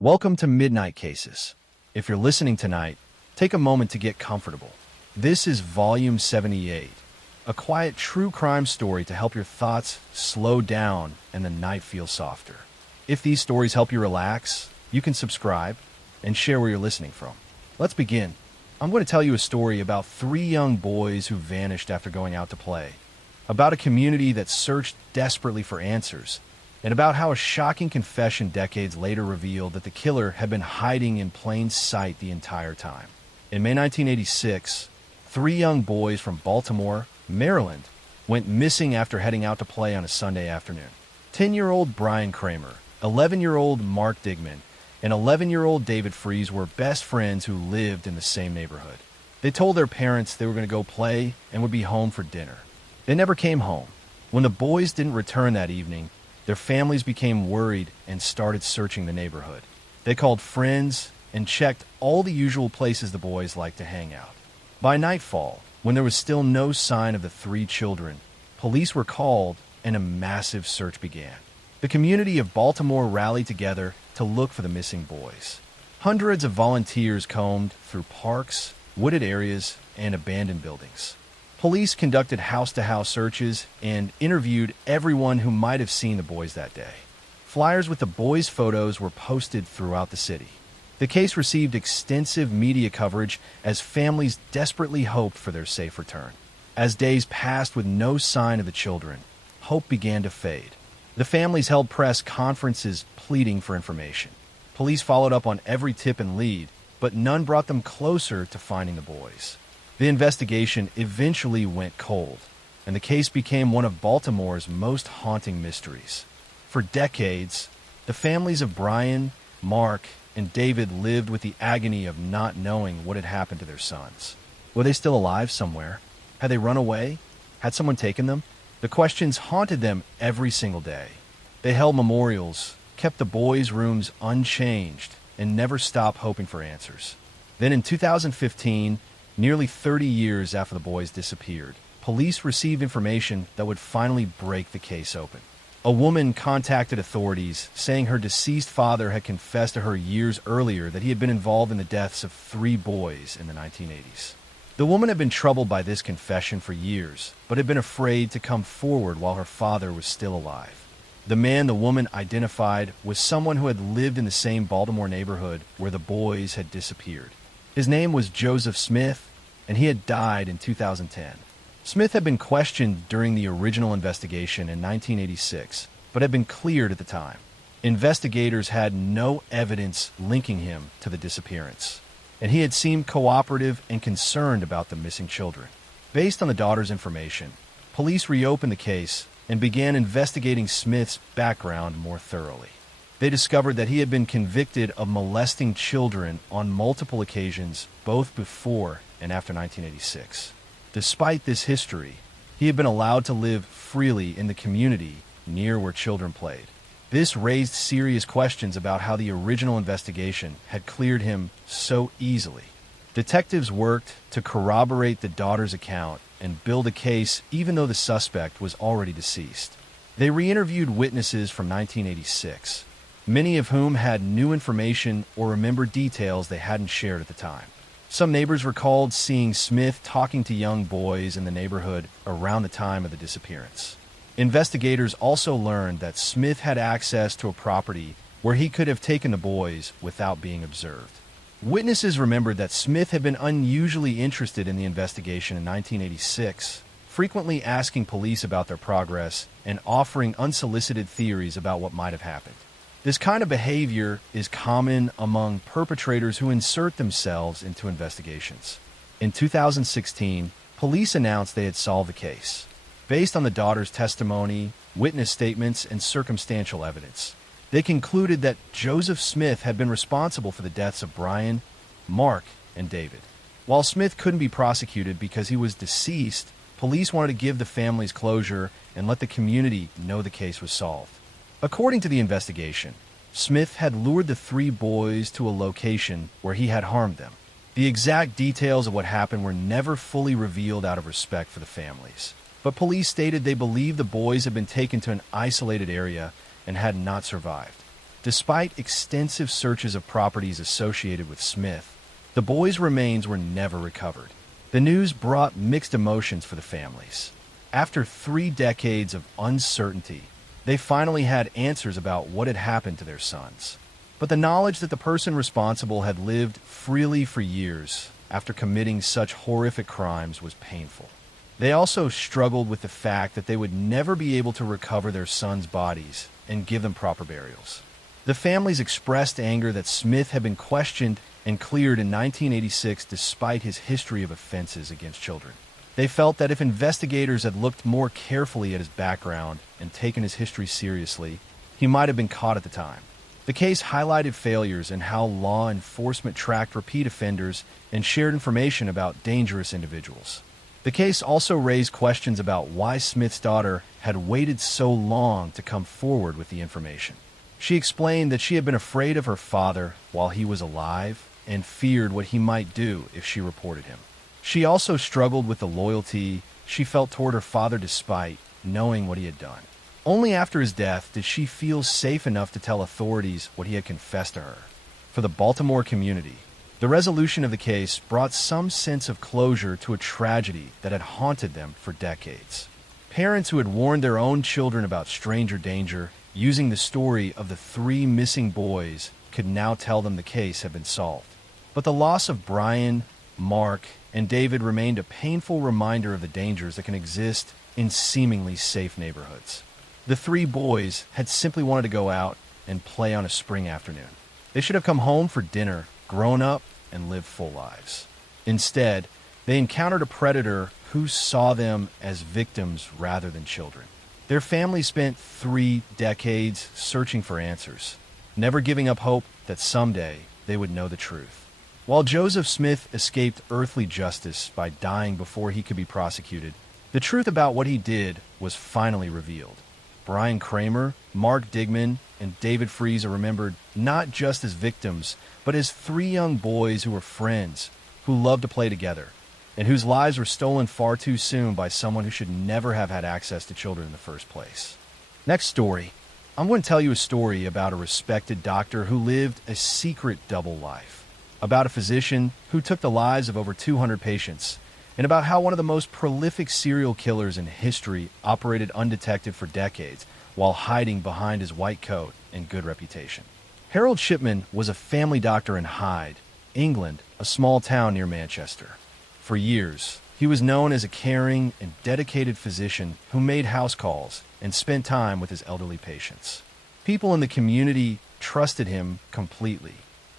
Welcome to Midnight Cases. If you're listening tonight, take a moment to get comfortable. This is Volume 78, a quiet true crime story to help your thoughts slow down and the night feel softer. If these stories help you relax, you can subscribe and share where you're listening from. Let's begin. I'm going to tell you a story about three young boys who vanished after going out to play, about a community that searched desperately for answers, and about how a shocking confession decades later revealed that the killer had been hiding in plain sight the entire time. In May 1986, three young boys from Baltimore, Maryland, went missing after heading out to play on a Sunday afternoon. 10-year-old Brian Kramer, 11-year-old Mark Digman, and 11-year-old David Freeze were best friends who lived in the same neighborhood. They told their parents they were going to go play and would be home for dinner. They never came home. When the boys didn't return that evening, their families became worried and started searching the neighborhood. They called friends and checked all the usual places the boys liked to hang out. By nightfall, when there was still no sign of the three children, police were called and a massive search began. The community of Baltimore rallied together to look for the missing boys. Hundreds of volunteers combed through parks, wooded areas, and abandoned buildings. Police conducted house-to-house searches and interviewed everyone who might have seen the boys that day. Flyers with the boys' photos were posted throughout the city. The case received extensive media coverage as families desperately hoped for their safe return. As days passed with no sign of the children, hope began to fade. The families held press conferences pleading for information. Police followed up on every tip and lead, but none brought them closer to finding the boys. The investigation eventually went cold, and the case became one of Baltimore's most haunting mysteries. For decades, the families of Brian, Mark, and David lived with the agony of not knowing what had happened to their sons. Were they still alive somewhere? Had they run away? Had someone taken them? The questions haunted them every single day. They held memorials, kept the boys' rooms unchanged, and never stopped hoping for answers. Then in 2015, nearly 30 years after the boys disappeared, police received information that would finally break the case open. A woman contacted authorities saying her deceased father had confessed to her years earlier that he had been involved in the deaths of three boys in the 1980s. The woman had been troubled by this confession for years, but had been afraid to come forward while her father was still alive. The man the woman identified was someone who had lived in the same Baltimore neighborhood where the boys had disappeared. His name was Joseph Smith, and he had died in 2010. Smith had been questioned during the original investigation in 1986, but had been cleared at the time. Investigators had no evidence linking him to the disappearance, and he had seemed cooperative and concerned about the missing children. Based on the daughter's information, police reopened the case and began investigating Smith's background more thoroughly. They discovered that he had been convicted of molesting children on multiple occasions, both before and after 1986. Despite this history, he had been allowed to live freely in the community near where children played. This raised serious questions about how the original investigation had cleared him so easily. Detectives worked to corroborate the daughter's account and build a case even though the suspect was already deceased. They re-interviewed witnesses from 1986, many of whom had new information or remembered details they hadn't shared at the time. Some neighbors recalled seeing Smith talking to young boys in the neighborhood around the time of the disappearance. Investigators also learned that Smith had access to a property where he could have taken the boys without being observed. Witnesses remembered that Smith had been unusually interested in the investigation in 1986, frequently asking police about their progress and offering unsolicited theories about what might have happened. This kind of behavior is common among perpetrators who insert themselves into investigations. In 2016, police announced they had solved the case, based on the daughter's testimony, witness statements, and circumstantial evidence. They concluded that Joseph Smith had been responsible for the deaths of Brian, Mark, and David. While Smith couldn't be prosecuted because he was deceased, police wanted to give the families closure and let the community know the case was solved. According to the investigation, Smith had lured the three boys to a location where he had harmed them. The exact details of what happened were never fully revealed out of respect for the families, but police stated they believed the boys had been taken to an isolated area and had not survived. Despite extensive searches of properties associated with Smith, the boys' remains were never recovered. The news brought mixed emotions for the families. After 3 decades of uncertainty, they finally had answers about what had happened to their sons. But the knowledge that the person responsible had lived freely for years after committing such horrific crimes was painful. They also struggled with the fact that they would never be able to recover their sons' bodies and give them proper burials. The families expressed anger that Smith had been questioned and cleared in 1986 despite his history of offenses against children. They felt that if investigators had looked more carefully at his background and taken his history seriously, he might have been caught at the time. The case highlighted failures in how law enforcement tracked repeat offenders and shared information about dangerous individuals. The case also raised questions about why Smith's daughter had waited so long to come forward with the information. She explained that she had been afraid of her father while he was alive and feared what he might do if she reported him. She also struggled with the loyalty she felt toward her father despite knowing what he had done. Only after his death did she feel safe enough to tell authorities what he had confessed to her. For the Baltimore community, the resolution of the case brought some sense of closure to a tragedy that had haunted them for decades. Parents who had warned their own children about stranger danger, using the story of the 3 missing boys, could now tell them the case had been solved. But the loss of Brian, Mark, and David remained a painful reminder of the dangers that can exist in seemingly safe neighborhoods. The 3 boys had simply wanted to go out and play on a spring afternoon. They should have come home for dinner, grown up, and lived full lives. Instead, they encountered a predator who saw them as victims rather than children. Their family spent 3 decades searching for answers, never giving up hope that someday they would know the truth. While Joseph Smith escaped earthly justice by dying before he could be prosecuted, the truth about what he did was finally revealed. Brian Kramer, Mark Digman, and David Fries are remembered not just as victims, but as 3 young boys who were friends, who loved to play together, and whose lives were stolen far too soon by someone who should never have had access to children in the first place. Next story. I'm going to tell you a story about a respected doctor who lived a secret double life, about a physician who took the lives of over 200 patients, and about how one of the most prolific serial killers in history operated undetected for decades while hiding behind his white coat and good reputation. Harold Shipman was a family doctor in Hyde, England, a small town near Manchester. For years, he was known as a caring and dedicated physician who made house calls and spent time with his elderly patients. People in the community trusted him completely.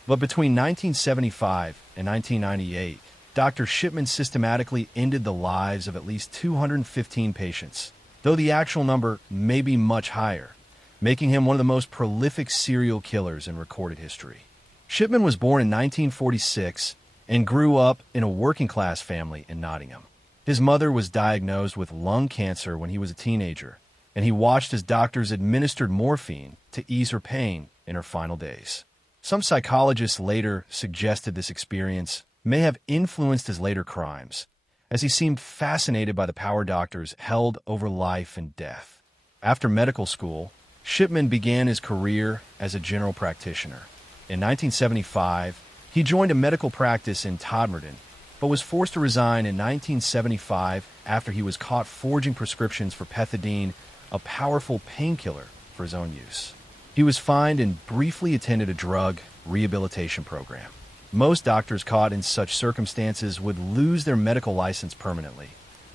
But between 1975 and 1998, Dr. Shipman systematically ended the lives of at least 215 patients, though the actual number may be much higher, making him one of the most prolific serial killers in recorded history. Shipman was born in 1946 and grew up in a working-class family in Nottingham. His mother was diagnosed with lung cancer when he was a teenager, and he watched as doctors administered morphine to ease her pain in her final days. Some psychologists later suggested this experience may have influenced his later crimes, as he seemed fascinated by the power doctors held over life and death. After medical school, Shipman began his career as a general practitioner. In 1975, he joined a medical practice in Todmorden, but was forced to resign in 1975 after he was caught forging prescriptions for pethidine, a powerful painkiller, for his own use. He was fined and briefly attended a drug rehabilitation program. Most doctors caught in such circumstances would lose their medical license permanently,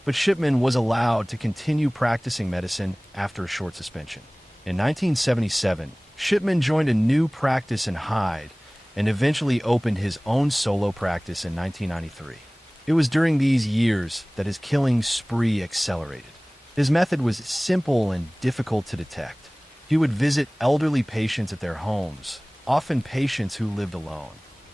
but Shipman was allowed to continue practicing medicine after a short suspension. In 1977, Shipman joined a new practice in Hyde and eventually opened his own solo practice in 1993. It was during these years that his killing spree accelerated. His method was simple and difficult to detect. He would visit elderly patients at their homes, often patients who lived alone.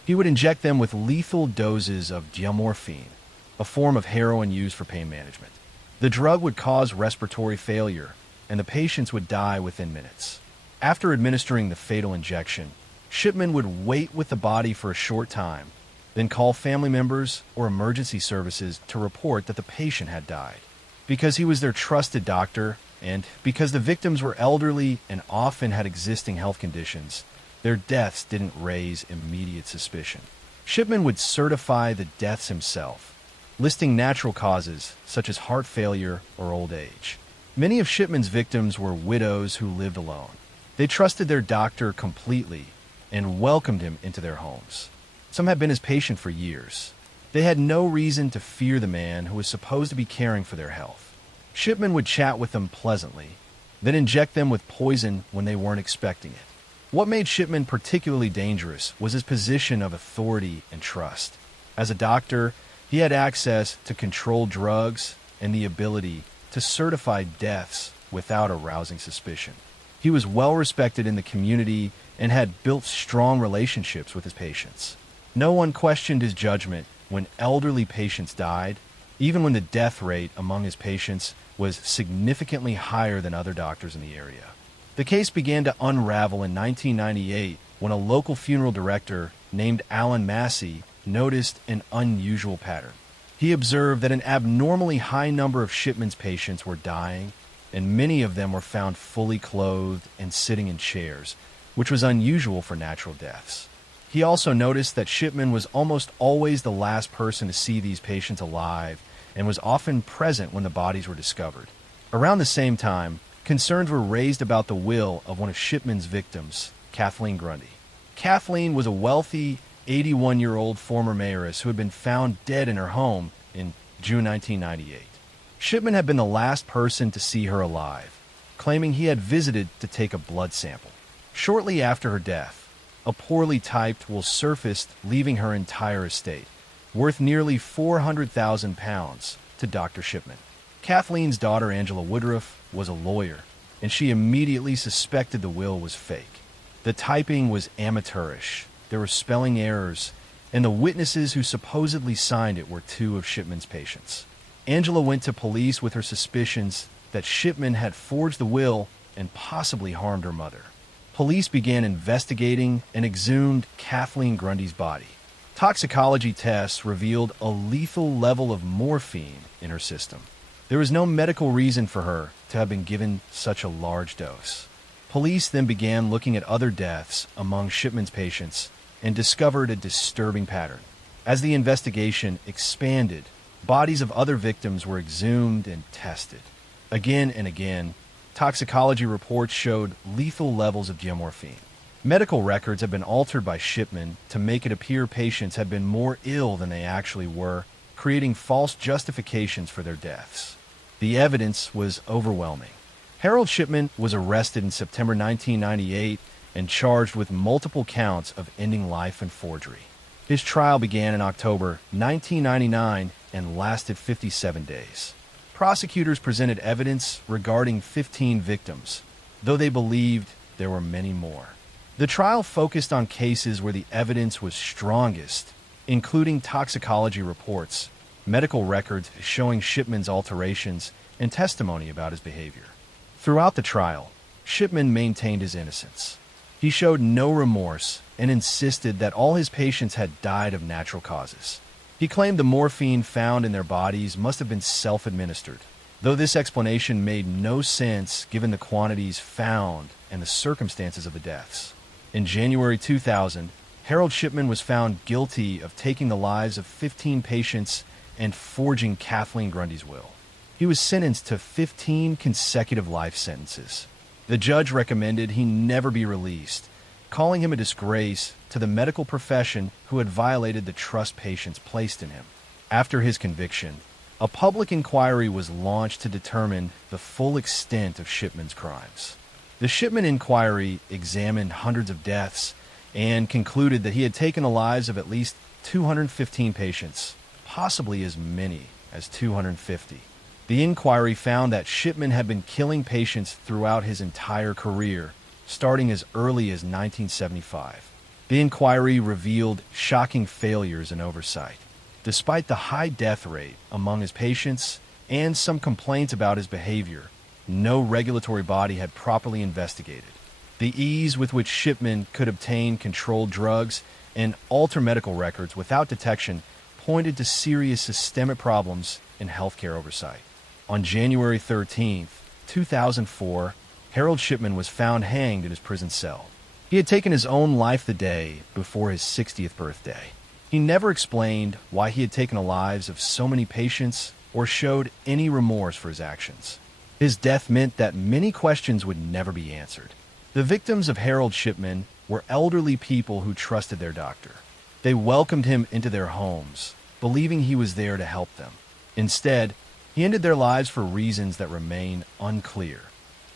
He would inject them with lethal doses of diamorphine, a form of heroin used for pain management. The drug would cause respiratory failure, and the patients would die within minutes. After administering the fatal injection, Shipman would wait with the body for a short time, then call family members or emergency services to report that the patient had died. Because he was their trusted doctor, and because the victims were elderly and often had existing health conditions, their deaths didn't raise immediate suspicion. Shipman would certify the deaths himself, listing natural causes such as heart failure or old age. Many of Shipman's victims were widows who lived alone. They trusted their doctor completely and welcomed him into their homes. Some had been his patient for years. They had no reason to fear the man who was supposed to be caring for their health. Shipman would chat with them pleasantly, then inject them with poison when they weren't expecting it. What made Shipman particularly dangerous was his position of authority and trust. As a doctor, he had access to controlled drugs and the ability to certify deaths without arousing suspicion. He was well respected in the community and had built strong relationships with his patients. No one questioned his judgment when elderly patients died, even when the death rate among his patients was significantly higher than other doctors in the area. The case began to unravel in 1998 when a local funeral director named Alan Massey noticed an unusual pattern. He observed that an abnormally high number of Shipman's patients were dying, and many of them were found fully clothed and sitting in chairs, which was unusual for natural deaths. He also noticed that Shipman was almost always the last person to see these patients alive and was often present when the bodies were discovered. Around the same time, concerns were raised about the will of one of Shipman's victims, Kathleen Grundy. Kathleen was a wealthy, 81-year-old former mayoress who had been found dead in her home in June 1998. Shipman had been the last person to see her alive, claiming he had visited to take a blood sample. Shortly after her death, a poorly typed will surfaced, leaving her entire estate, worth nearly £400,000 to Dr. Shipman. Kathleen's daughter, Angela Woodruff, was a lawyer, and she immediately suspected the will was fake. The typing was amateurish, there were spelling errors, and the witnesses who supposedly signed it were two of Shipman's patients. Angela went to police with her suspicions that Shipman had forged the will and possibly harmed her mother. Police began investigating and exhumed Kathleen Grundy's body. Toxicology tests revealed a lethal level of morphine in her system. There was no medical reason for her to have been given such a large dose. Police then began looking at other deaths among Shipman's patients and discovered a disturbing pattern. As the investigation expanded, bodies of other victims were exhumed and tested. Again and again, toxicology reports showed lethal levels of geomorphine. Medical records have been altered by Shipman to make it appear patients had been more ill than they actually were, creating false justifications for their deaths. The evidence was overwhelming. Harold Shipman was arrested in September 1998 and charged with multiple counts of ending life and forgery. His trial began in October 1999 and lasted 57 days. Prosecutors presented evidence regarding 15 victims, though they believed there were many more. The trial focused on cases where the evidence was strongest, including toxicology reports, medical records showing Shipman's alterations, and testimony about his behavior. Throughout the trial, Shipman maintained his innocence. He showed no remorse and insisted that all his patients had died of natural causes. He claimed the morphine found in their bodies must have been self-administered, though this explanation made no sense given the quantities found and the circumstances of the deaths. In January 2000, Harold Shipman was found guilty of taking the lives of 15 patients and forging Kathleen Grundy's will. He was sentenced to 15 consecutive life sentences. The judge recommended he never be released, calling him a disgrace to the medical profession who had violated the trust patients placed in him. After his conviction, a public inquiry was launched to determine the full extent of Shipman's crimes. The Shipman inquiry examined hundreds of deaths and concluded that he had taken the lives of at least 215 patients, possibly as many as 250. The inquiry found that Shipman had been killing patients throughout his entire career, starting as early as 1975. The inquiry revealed shocking failures and oversight. Despite the high death rate among his patients and some complaints about his behavior, no regulatory body had properly investigated. The ease with which Shipman could obtain controlled drugs and alter medical records without detection pointed to serious systemic problems in healthcare oversight. On January 13, 2004, Harold Shipman was found hanged in his prison cell. He had taken his own life the day before his 60th birthday. He never explained why he had taken the lives of so many patients or showed any remorse for his actions. His death meant that many questions would never be answered. The victims of Harold Shipman were elderly people who trusted their doctor. They welcomed him into their homes, believing he was there to help them. Instead, he ended their lives for reasons that remain unclear.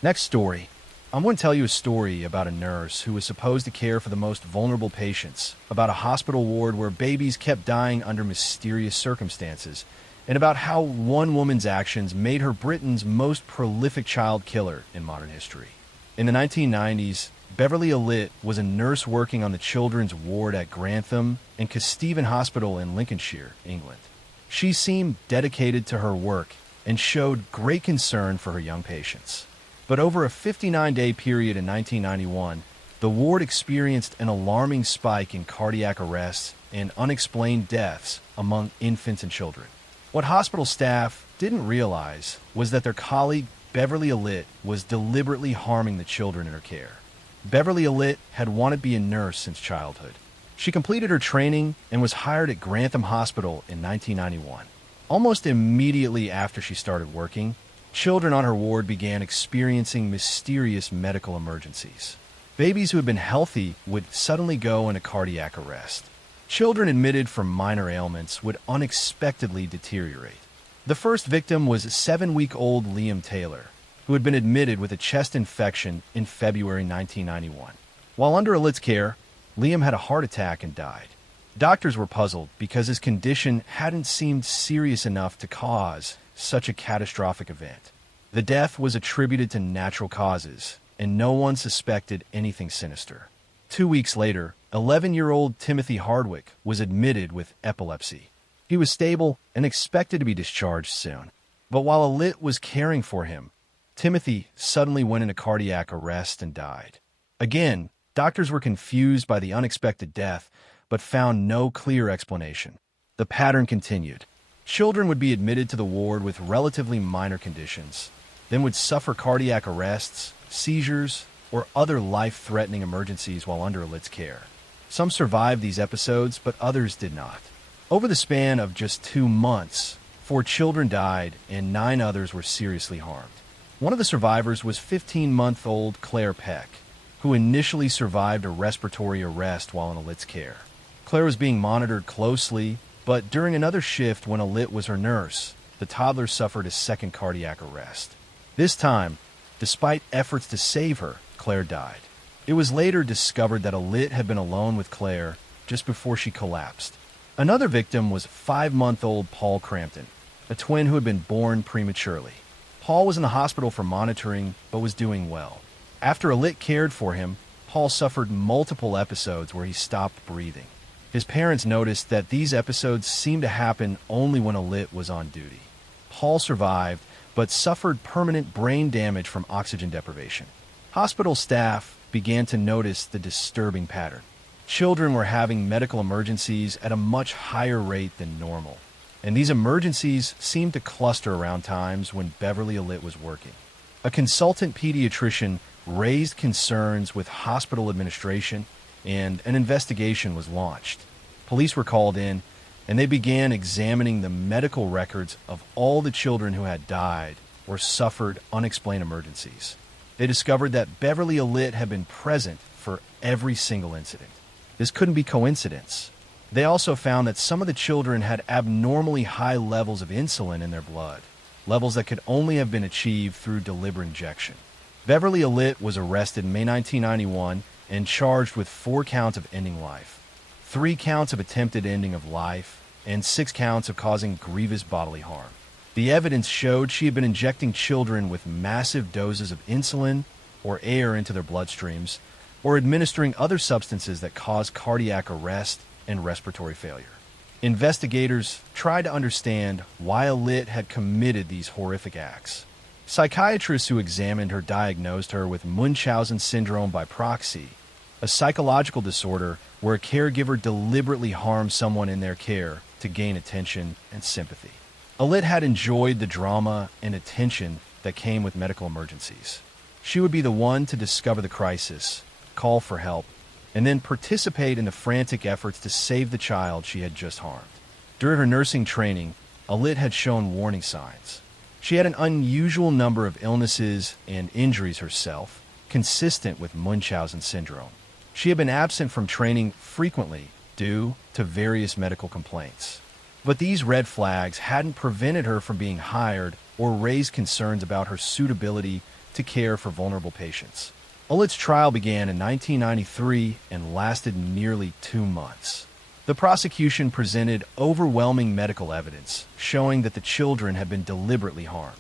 Next story. I'm going to tell you a story about a nurse who was supposed to care for the most vulnerable patients, about a hospital ward where babies kept dying under mysterious circumstances, and about how one woman's actions made her Britain's most prolific child killer in modern history. In the 1990s, Beverly Allitt was a nurse working on the children's ward at Grantham and Kesteven Hospital in Lincolnshire, England. She seemed dedicated to her work and showed great concern for her young patients. But over a 59-day period in 1991, the ward experienced an alarming spike in cardiac arrests and unexplained deaths among infants and children. What hospital staff didn't realize was that their colleague Beverly Allitt was deliberately harming the children in her care. Beverly Allitt had wanted to be a nurse since childhood. She completed her training and was hired at Grantham Hospital in 1991. Almost immediately after she started working, children on her ward began experiencing mysterious medical emergencies. Babies who had been healthy would suddenly go into cardiac arrest. Children admitted for minor ailments would unexpectedly deteriorate. The first victim was 7-week-old Liam Taylor, who had been admitted with a chest infection in February 1991. While under Allitt's care, Liam had a heart attack and died. Doctors were puzzled because his condition hadn't seemed serious enough to cause such a catastrophic event. The death was attributed to natural causes, and no one suspected anything sinister. 2 weeks later, 11-year-old Timothy Hardwick was admitted with epilepsy. He was stable and expected to be discharged soon. But while Allitt was caring for him, Timothy suddenly went into cardiac arrest and died. Again, doctors were confused by the unexpected death, but found no clear explanation. The pattern continued. Children would be admitted to the ward with relatively minor conditions, then would suffer cardiac arrests, seizures, or other life-threatening emergencies while under Allitt's care. Some survived these episodes, but others did not. Over the span of just 2 months, 4 children died and 9 others were seriously harmed. One of the survivors was 15-month-old Claire Peck, who initially survived a respiratory arrest while in Allitt's care. Claire was being monitored closely, but during another shift when Allitt was her nurse, the toddler suffered a second cardiac arrest. This time, despite efforts to save her, Claire died. It was later discovered that Allitt had been alone with Claire just before she collapsed. Another victim was 5-month-old Paul Crampton, a twin who had been born prematurely. Paul was in the hospital for monitoring, but was doing well. After Allitt cared for him, Paul suffered multiple episodes where he stopped breathing. His parents noticed that these episodes seemed to happen only when Allitt was on duty. Paul survived, but suffered permanent brain damage from oxygen deprivation. Hospital staff began to notice the disturbing pattern. Children were having medical emergencies at a much higher rate than normal, and these emergencies seemed to cluster around times when Beverly Allitt was working. A consultant pediatrician raised concerns with hospital administration, and an investigation was launched. Police were called in, and they began examining the medical records of all the children who had died or suffered unexplained emergencies. They discovered that Beverly Allitt had been present for every single incident. This couldn't be coincidence. They also found that some of the children had abnormally high levels of insulin in their blood, levels that could only have been achieved through deliberate injection. Beverly Allitt was arrested in May 1991 and charged with 4 counts of ending life, 3 counts of attempted ending of life, and 6 counts of causing grievous bodily harm. The evidence showed she had been injecting children with massive doses of insulin or air into their bloodstreams, or administering other substances that cause cardiac arrest and respiratory failure. Investigators tried to understand why Allitt had committed these horrific acts. Psychiatrists who examined her diagnosed her with Munchausen syndrome by proxy, a psychological disorder where a caregiver deliberately harms someone in their care to gain attention and sympathy. Allitt had enjoyed the drama and attention that came with medical emergencies. She would be the one to discover the crisis, call for help, and then participate in the frantic efforts to save the child she had just harmed. During her nursing training, Alit had shown warning signs. She had an unusual number of illnesses and injuries herself, consistent with Munchausen syndrome. She had been absent from training frequently due to various medical complaints. But these red flags hadn't prevented her from being hired or raised concerns about her suitability to care for vulnerable patients. Alit's trial began in 1993 and lasted nearly 2 months. The prosecution presented overwhelming medical evidence showing that the children had been deliberately harmed.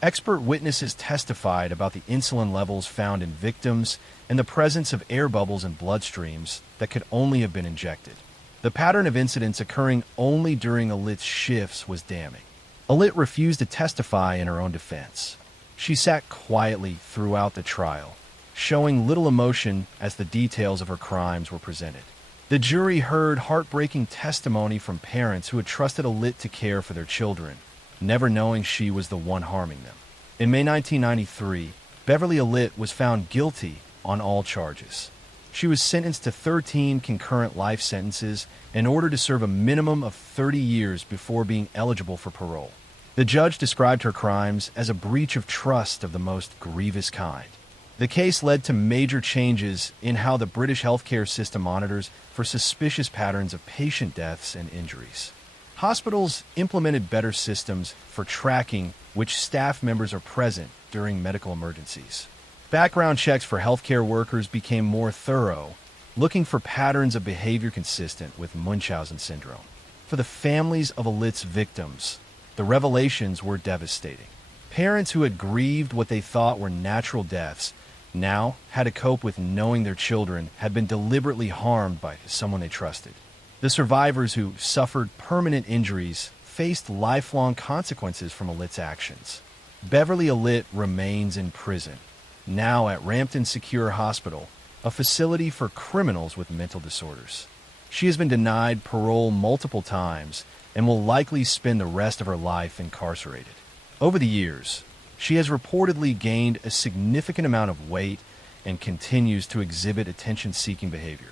Expert witnesses testified about the insulin levels found in victims and the presence of air bubbles in bloodstreams that could only have been injected. The pattern of incidents occurring only during Alit's shifts was damning. Alit refused to testify in her own defense. She sat quietly throughout the trial, showing little emotion as the details of her crimes were presented. The jury heard heartbreaking testimony from parents who had trusted Alit to care for their children, never knowing she was the one harming them. In May 1993, Beverly Alit was found guilty on all charges. She was sentenced to 13 concurrent life sentences in order to serve a minimum of 30 years before being eligible for parole. The judge described her crimes as a breach of trust of the most grievous kind. The case led to major changes in how the British healthcare system monitors for suspicious patterns of patient deaths and injuries. Hospitals implemented better systems for tracking which staff members are present during medical emergencies. Background checks for healthcare workers became more thorough, looking for patterns of behavior consistent with Munchausen syndrome. For the families of Alit's victims, the revelations were devastating. Parents who had grieved what they thought were natural deaths now had to cope with knowing their children had been deliberately harmed by someone they trusted. The survivors who suffered permanent injuries faced lifelong consequences from Alit's actions. Beverly Alit remains in prison, now at Rampton Secure Hospital, a facility for criminals with mental disorders. She has been denied parole multiple times and will likely spend the rest of her life incarcerated. Over the years, she has reportedly gained a significant amount of weight and continues to exhibit attention-seeking behavior.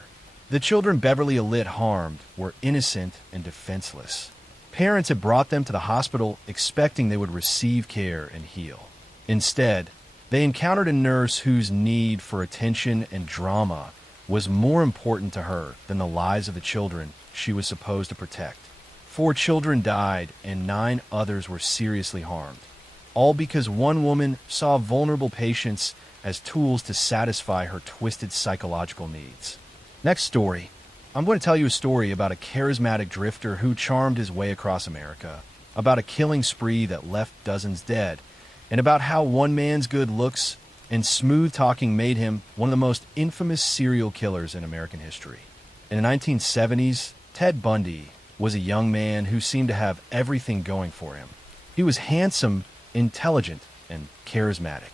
The children Beverly Alit harmed were innocent and defenseless. Parents had brought them to the hospital expecting they would receive care and heal. Instead, they encountered a nurse whose need for attention and drama was more important to her than the lives of the children she was supposed to protect. 4 children died and 9 others were seriously harmed, all because one woman saw vulnerable patients as tools to satisfy her twisted psychological needs. Next story. I'm going to tell you a story about a charismatic drifter who charmed his way across America, about a killing spree that left dozens dead, and about how one man's good looks and smooth talking made him one of the most infamous serial killers in American history. In the 1970s, Ted Bundy was a young man who seemed to have everything going for him. He was handsome, intelligent, and charismatic.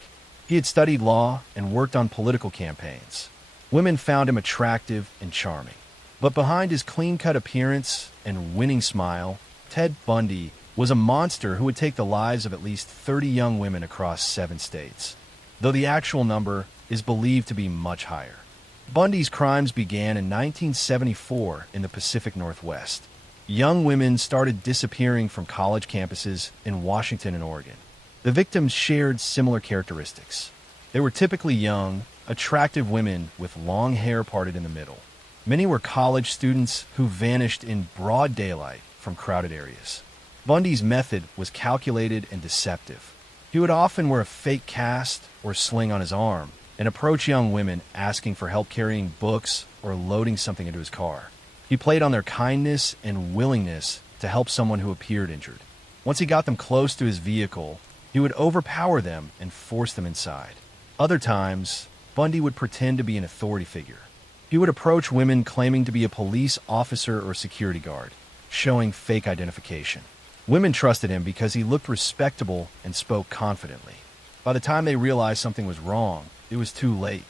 He had studied law and worked on political campaigns. Women found him attractive and charming. But behind his clean-cut appearance and winning smile, Ted Bundy was a monster who would take the lives of at least 30 young women across 7 states, though the actual number is believed to be much higher. Bundy's crimes began in 1974 in the Pacific Northwest. Young women started disappearing from college campuses in Washington and Oregon. The victims shared similar characteristics. They were typically young, attractive women with long hair parted in the middle. Many were college students who vanished in broad daylight from crowded areas. Bundy's method was calculated and deceptive. He would often wear a fake cast or sling on his arm and approach young women asking for help carrying books or loading something into his car. He played on their kindness and willingness to help someone who appeared injured. Once he got them close to his vehicle, he would overpower them and force them inside. Other times, Bundy would pretend to be an authority figure. He would approach women claiming to be a police officer or security guard, showing fake identification. Women trusted him because he looked respectable and spoke confidently. By the time they realized something was wrong, it was too late.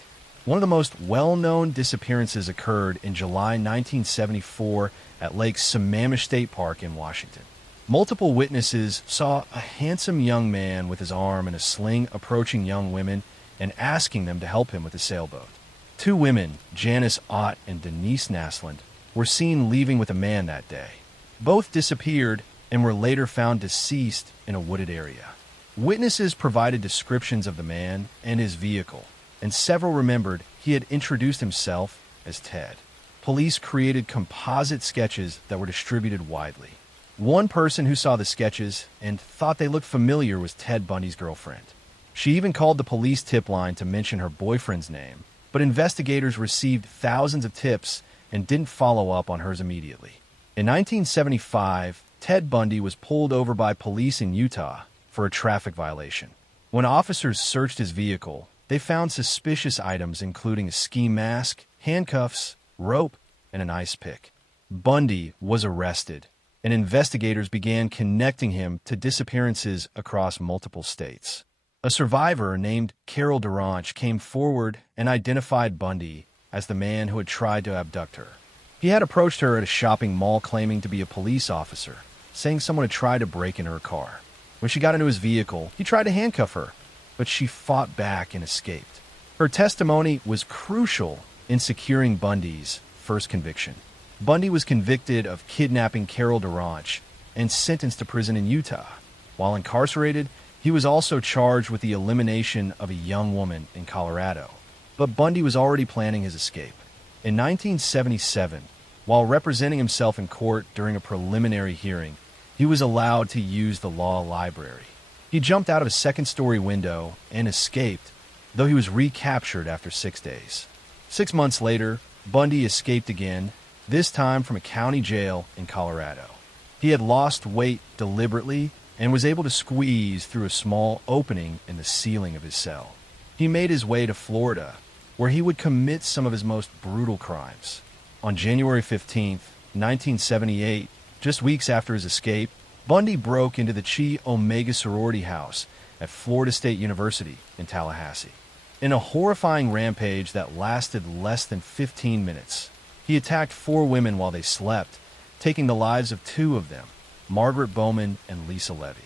One of the most well-known disappearances occurred in July 1974 at Lake Sammamish State Park in Washington. Multiple witnesses saw a handsome young man with his arm in a sling approaching young women and asking them to help him with a sailboat. Two women, Janice Ott and Denise Naslund, were seen leaving with a man that day. Both disappeared and were later found deceased in a wooded area. Witnesses provided descriptions of the man and his vehicle, and several remembered he had introduced himself as Ted. Police created composite sketches that were distributed widely. One person who saw the sketches and thought they looked familiar was Ted Bundy's girlfriend. She even called the police tip line to mention her boyfriend's name, but investigators received thousands of tips and didn't follow up on hers immediately. In 1975, Ted Bundy was pulled over by police in Utah for a traffic violation. When officers searched his vehicle, they found suspicious items including a ski mask, handcuffs, rope, and an ice pick. Bundy was arrested, and investigators began connecting him to disappearances across multiple states. A survivor named Carol Duranch came forward and identified Bundy as the man who had tried to abduct her. He had approached her at a shopping mall claiming to be a police officer, saying someone had tried to break into her car. When she got into his vehicle, he tried to handcuff her, but she fought back and escaped. Her testimony was crucial in securing Bundy's first conviction. Bundy was convicted of kidnapping Carol Duranch and sentenced to prison in Utah. While incarcerated, he was also charged with the elimination of a young woman in Colorado. But Bundy was already planning his escape. In 1977, while representing himself in court during a preliminary hearing, he was allowed to use the law library. He jumped out of a second-story window and escaped, though he was recaptured after 6 days. 6 months later, Bundy escaped again, this time from a county jail in Colorado. He had lost weight deliberately and was able to squeeze through a small opening in the ceiling of his cell. He made his way to Florida, where he would commit some of his most brutal crimes. On January 15, 1978, just weeks after his escape, Bundy broke into the Chi Omega sorority house at Florida State University in Tallahassee. In a horrifying rampage that lasted less than 15 minutes, he attacked 4 women while they slept, taking the lives of 2 of them, Margaret Bowman and Lisa Levy.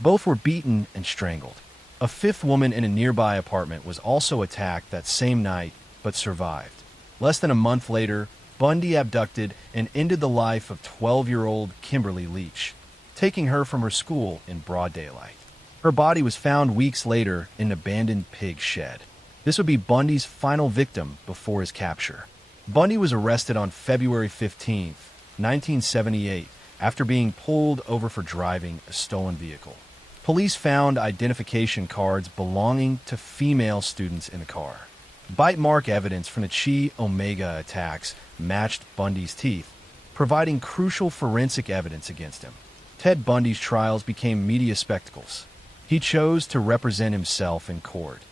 Both were beaten and strangled. A 5th woman in a nearby apartment was also attacked that same night, but survived. Less than a month later, Bundy abducted and ended the life of 12-year-old Kimberly Leach, taking her from her school in broad daylight. Her body was found weeks later in an abandoned pig shed. This would be Bundy's final victim before his capture. Bundy was arrested on February 15, 1978, after being pulled over for driving a stolen vehicle. Police found identification cards belonging to female students in the car. Bite mark evidence from the Chi Omega attacks matched Bundy's teeth, providing crucial forensic evidence against him. Ted Bundy's trials became media spectacles. He chose to represent himself in court,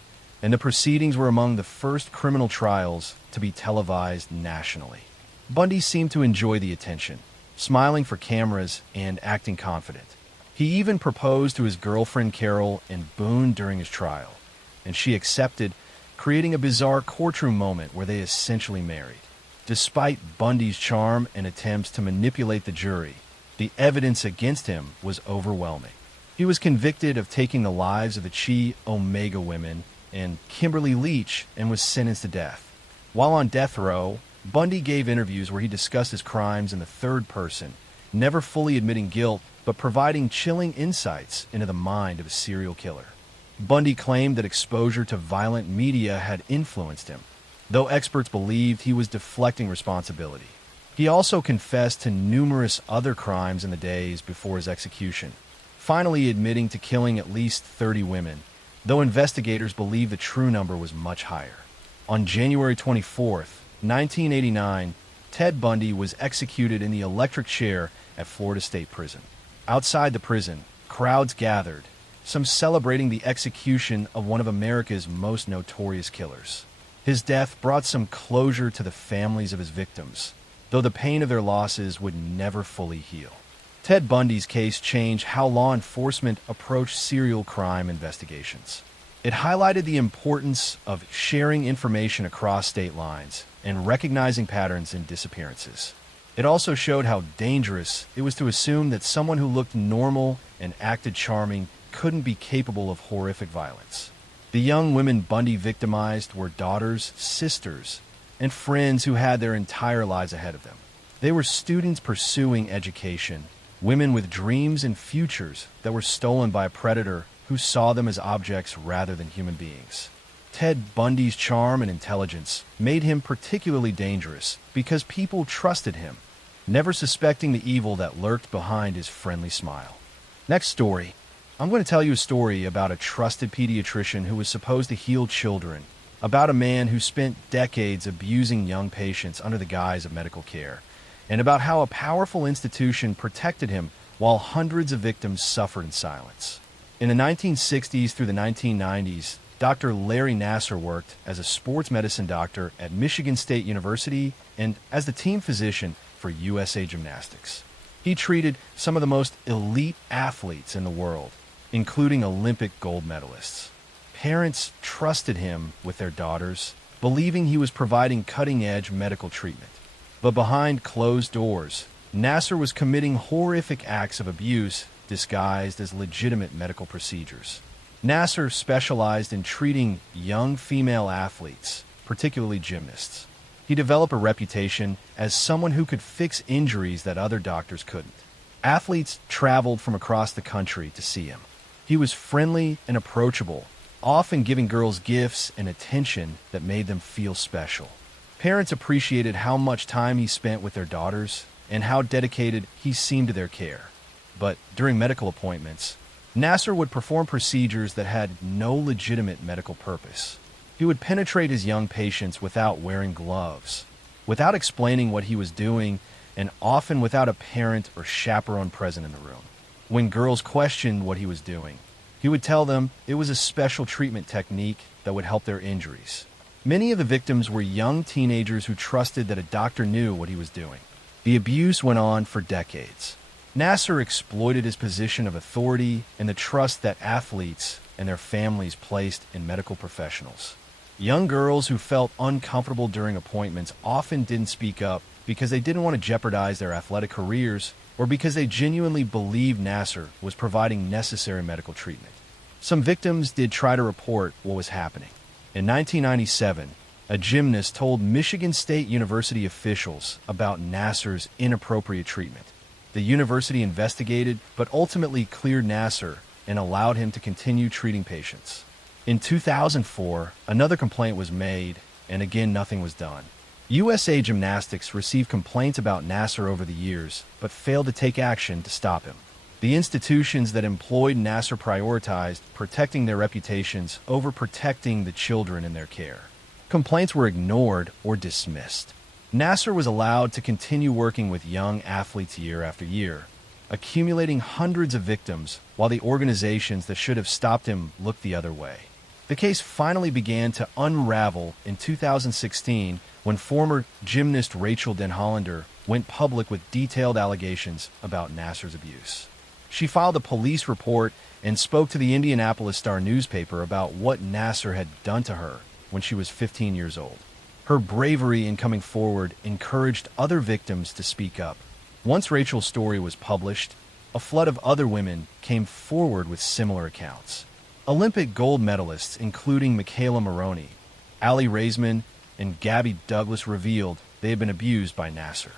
and the proceedings were among the first criminal trials to be televised nationally. Bundy seemed to enjoy the attention, smiling for cameras and acting confident. He even proposed to his girlfriend Carol in Boone during his trial, and she accepted, creating a bizarre courtroom moment where they essentially married. Despite Bundy's charm and attempts to manipulate the jury, the evidence against him was overwhelming. He was convicted of taking the lives of the Chi Omega women and Kimberly Leach and was sentenced to death. While on death row, Bundy gave interviews where he discussed his crimes in the third person, never fully admitting guilt, but providing chilling insights into the mind of a serial killer. Bundy claimed that exposure to violent media had influenced him, though experts believed he was deflecting responsibility. He also confessed to numerous other crimes in the days before his execution, finally admitting to killing at least 30 women, though investigators believe the true number was much higher. On January 24, 1989, Ted Bundy was executed in the electric chair at Florida State Prison. Outside the prison, crowds gathered, some celebrating the execution of one of America's most notorious killers. His death brought some closure to the families of his victims, though the pain of their losses would never fully heal. Ted Bundy's case changed how law enforcement approached serial crime investigations. It highlighted the importance of sharing information across state lines and recognizing patterns in disappearances. It also showed how dangerous it was to assume that someone who looked normal and acted charming couldn't be capable of horrific violence. The young women Bundy victimized were daughters, sisters, and friends who had their entire lives ahead of them. They were students pursuing education, women with dreams and futures that were stolen by a predator who saw them as objects rather than human beings. Ted Bundy's charm and intelligence made him particularly dangerous because people trusted him, never suspecting the evil that lurked behind his friendly smile. Next story. I'm going to tell you a story about a trusted pediatrician who was supposed to heal children, about a man who spent decades abusing young patients under the guise of medical care, and about how a powerful institution protected him while hundreds of victims suffered in silence. In the 1960s through the 1990s, Dr. Larry Nassar worked as a sports medicine doctor at Michigan State University and as the team physician for USA Gymnastics. He treated some of the most elite athletes in the world, including Olympic gold medalists. Parents trusted him with their daughters, believing he was providing cutting-edge medical treatment. But behind closed doors, Nassar was committing horrific acts of abuse disguised as legitimate medical procedures. Nassar specialized in treating young female athletes, particularly gymnasts. He developed a reputation as someone who could fix injuries that other doctors couldn't. Athletes traveled from across the country to see him. He was friendly and approachable, often giving girls gifts and attention that made them feel special. Parents appreciated how much time he spent with their daughters and how dedicated he seemed to their care. But during medical appointments, Nassar would perform procedures that had no legitimate medical purpose. He would penetrate his young patients without wearing gloves, without explaining what he was doing, and often without a parent or chaperone present in the room. When girls questioned what he was doing, he would tell them it was a special treatment technique that would help their injuries. Many of the victims were young teenagers who trusted that a doctor knew what he was doing. The abuse went on for decades. Nassar exploited his position of authority and the trust that athletes and their families placed in medical professionals. Young girls who felt uncomfortable during appointments often didn't speak up because they didn't want to jeopardize their athletic careers or because they genuinely believed Nassar was providing necessary medical treatment. Some victims did try to report what was happening. In 1997, a gymnast told Michigan State University officials about Nassar's inappropriate treatment. The university investigated but ultimately cleared Nassar and allowed him to continue treating patients. In 2004, another complaint was made, and again nothing was done. USA Gymnastics received complaints about Nassar over the years, but failed to take action to stop him. The institutions that employed Nassar prioritized protecting their reputations over protecting the children in their care. Complaints were ignored or dismissed. Nassar was allowed to continue working with young athletes year after year, accumulating hundreds of victims while the organizations that should have stopped him looked the other way. The case finally began to unravel in 2016 when former gymnast Rachel Den Hollander went public with detailed allegations about Nassar's abuse. She filed a police report and spoke to the Indianapolis Star newspaper about what Nassar had done to her when she was 15 years old. Her bravery in coming forward encouraged other victims to speak up. Once Rachel's story was published, a flood of other women came forward with similar accounts. Olympic gold medalists, including Michaela Maroney, Aly Raisman, and Gabby Douglas, revealed they had been abused by Nassar.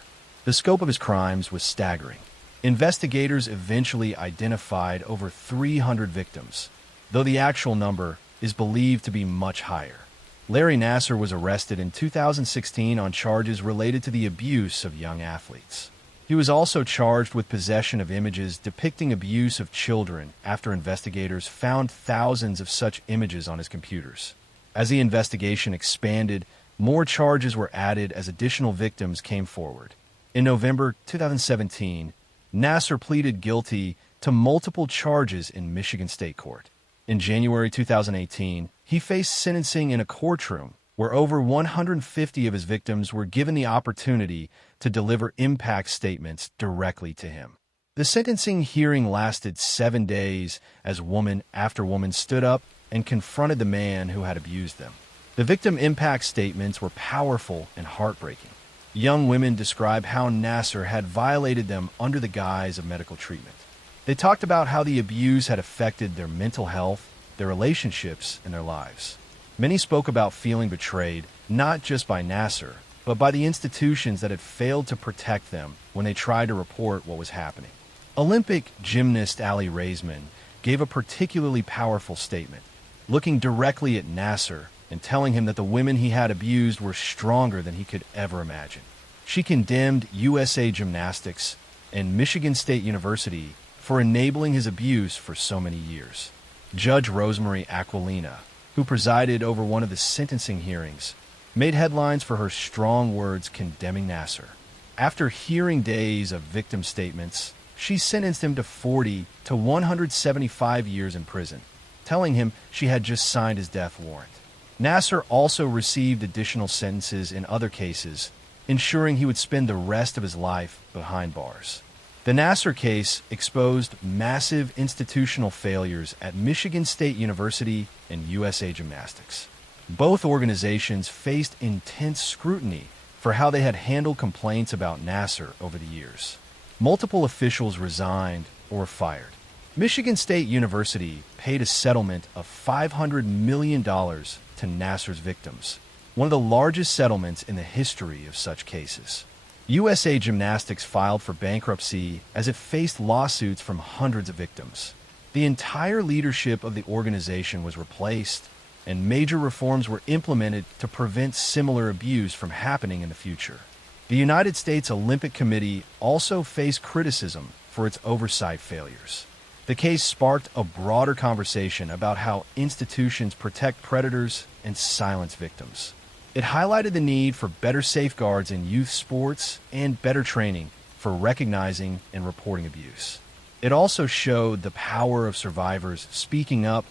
The scope of his crimes was staggering. Investigators eventually identified over 300 victims, though the actual number is believed to be much higher. Larry Nassar was arrested in 2016 on charges related to the abuse of young athletes. He was also charged with possession of images depicting abuse of children after investigators found thousands of such images on his computers. As the investigation expanded, more charges were added as additional victims came forward. In November 2017, Nassar pleaded guilty to multiple charges in Michigan State Court. In January 2018, he faced sentencing in a courtroom where over 150 of his victims were given the opportunity to deliver impact statements directly to him. The sentencing hearing lasted 7 days as woman after woman stood up and confronted the man who had abused them. The victim impact statements were powerful and heartbreaking. Young women described how Nassar had violated them under the guise of medical treatment. They talked about how the abuse had affected their mental health their relationships, and their lives. Many spoke about feeling betrayed, not just by Nasser, but by the institutions that had failed to protect them when they tried to report what was happening. Olympic gymnast Ali Raisman gave a particularly powerful statement, looking directly at Nasser and telling him that the women he had abused were stronger than he could ever imagine. She condemned USA Gymnastics and Michigan State University for enabling his abuse for so many years. Judge Rosemary Aquilina, who presided over one of the sentencing hearings, made headlines for her strong words condemning Nasser. After hearing days of victim statements, she sentenced him to 40 to 175 years in prison, telling him she had just signed his death warrant. Nasser also received additional sentences in other cases, ensuring he would spend the rest of his life behind bars. The Nasser case exposed massive institutional failures at Michigan State University and USA Gymnastics. Both organizations faced intense scrutiny for how they had handled complaints about Nasser over the years. Multiple officials resigned or were fired. Michigan State University paid a settlement of $500 million to Nasser's victims, one of the largest settlements in the history of such cases. USA Gymnastics filed for bankruptcy as it faced lawsuits from hundreds of victims. The entire leadership of the organization was replaced, and major reforms were implemented to prevent similar abuse from happening in the future. The United States Olympic Committee also faced criticism for its oversight failures. The case sparked a broader conversation about how institutions protect predators and silence victims. It highlighted the need for better safeguards in youth sports and better training for recognizing and reporting abuse. It also showed the power of survivors speaking up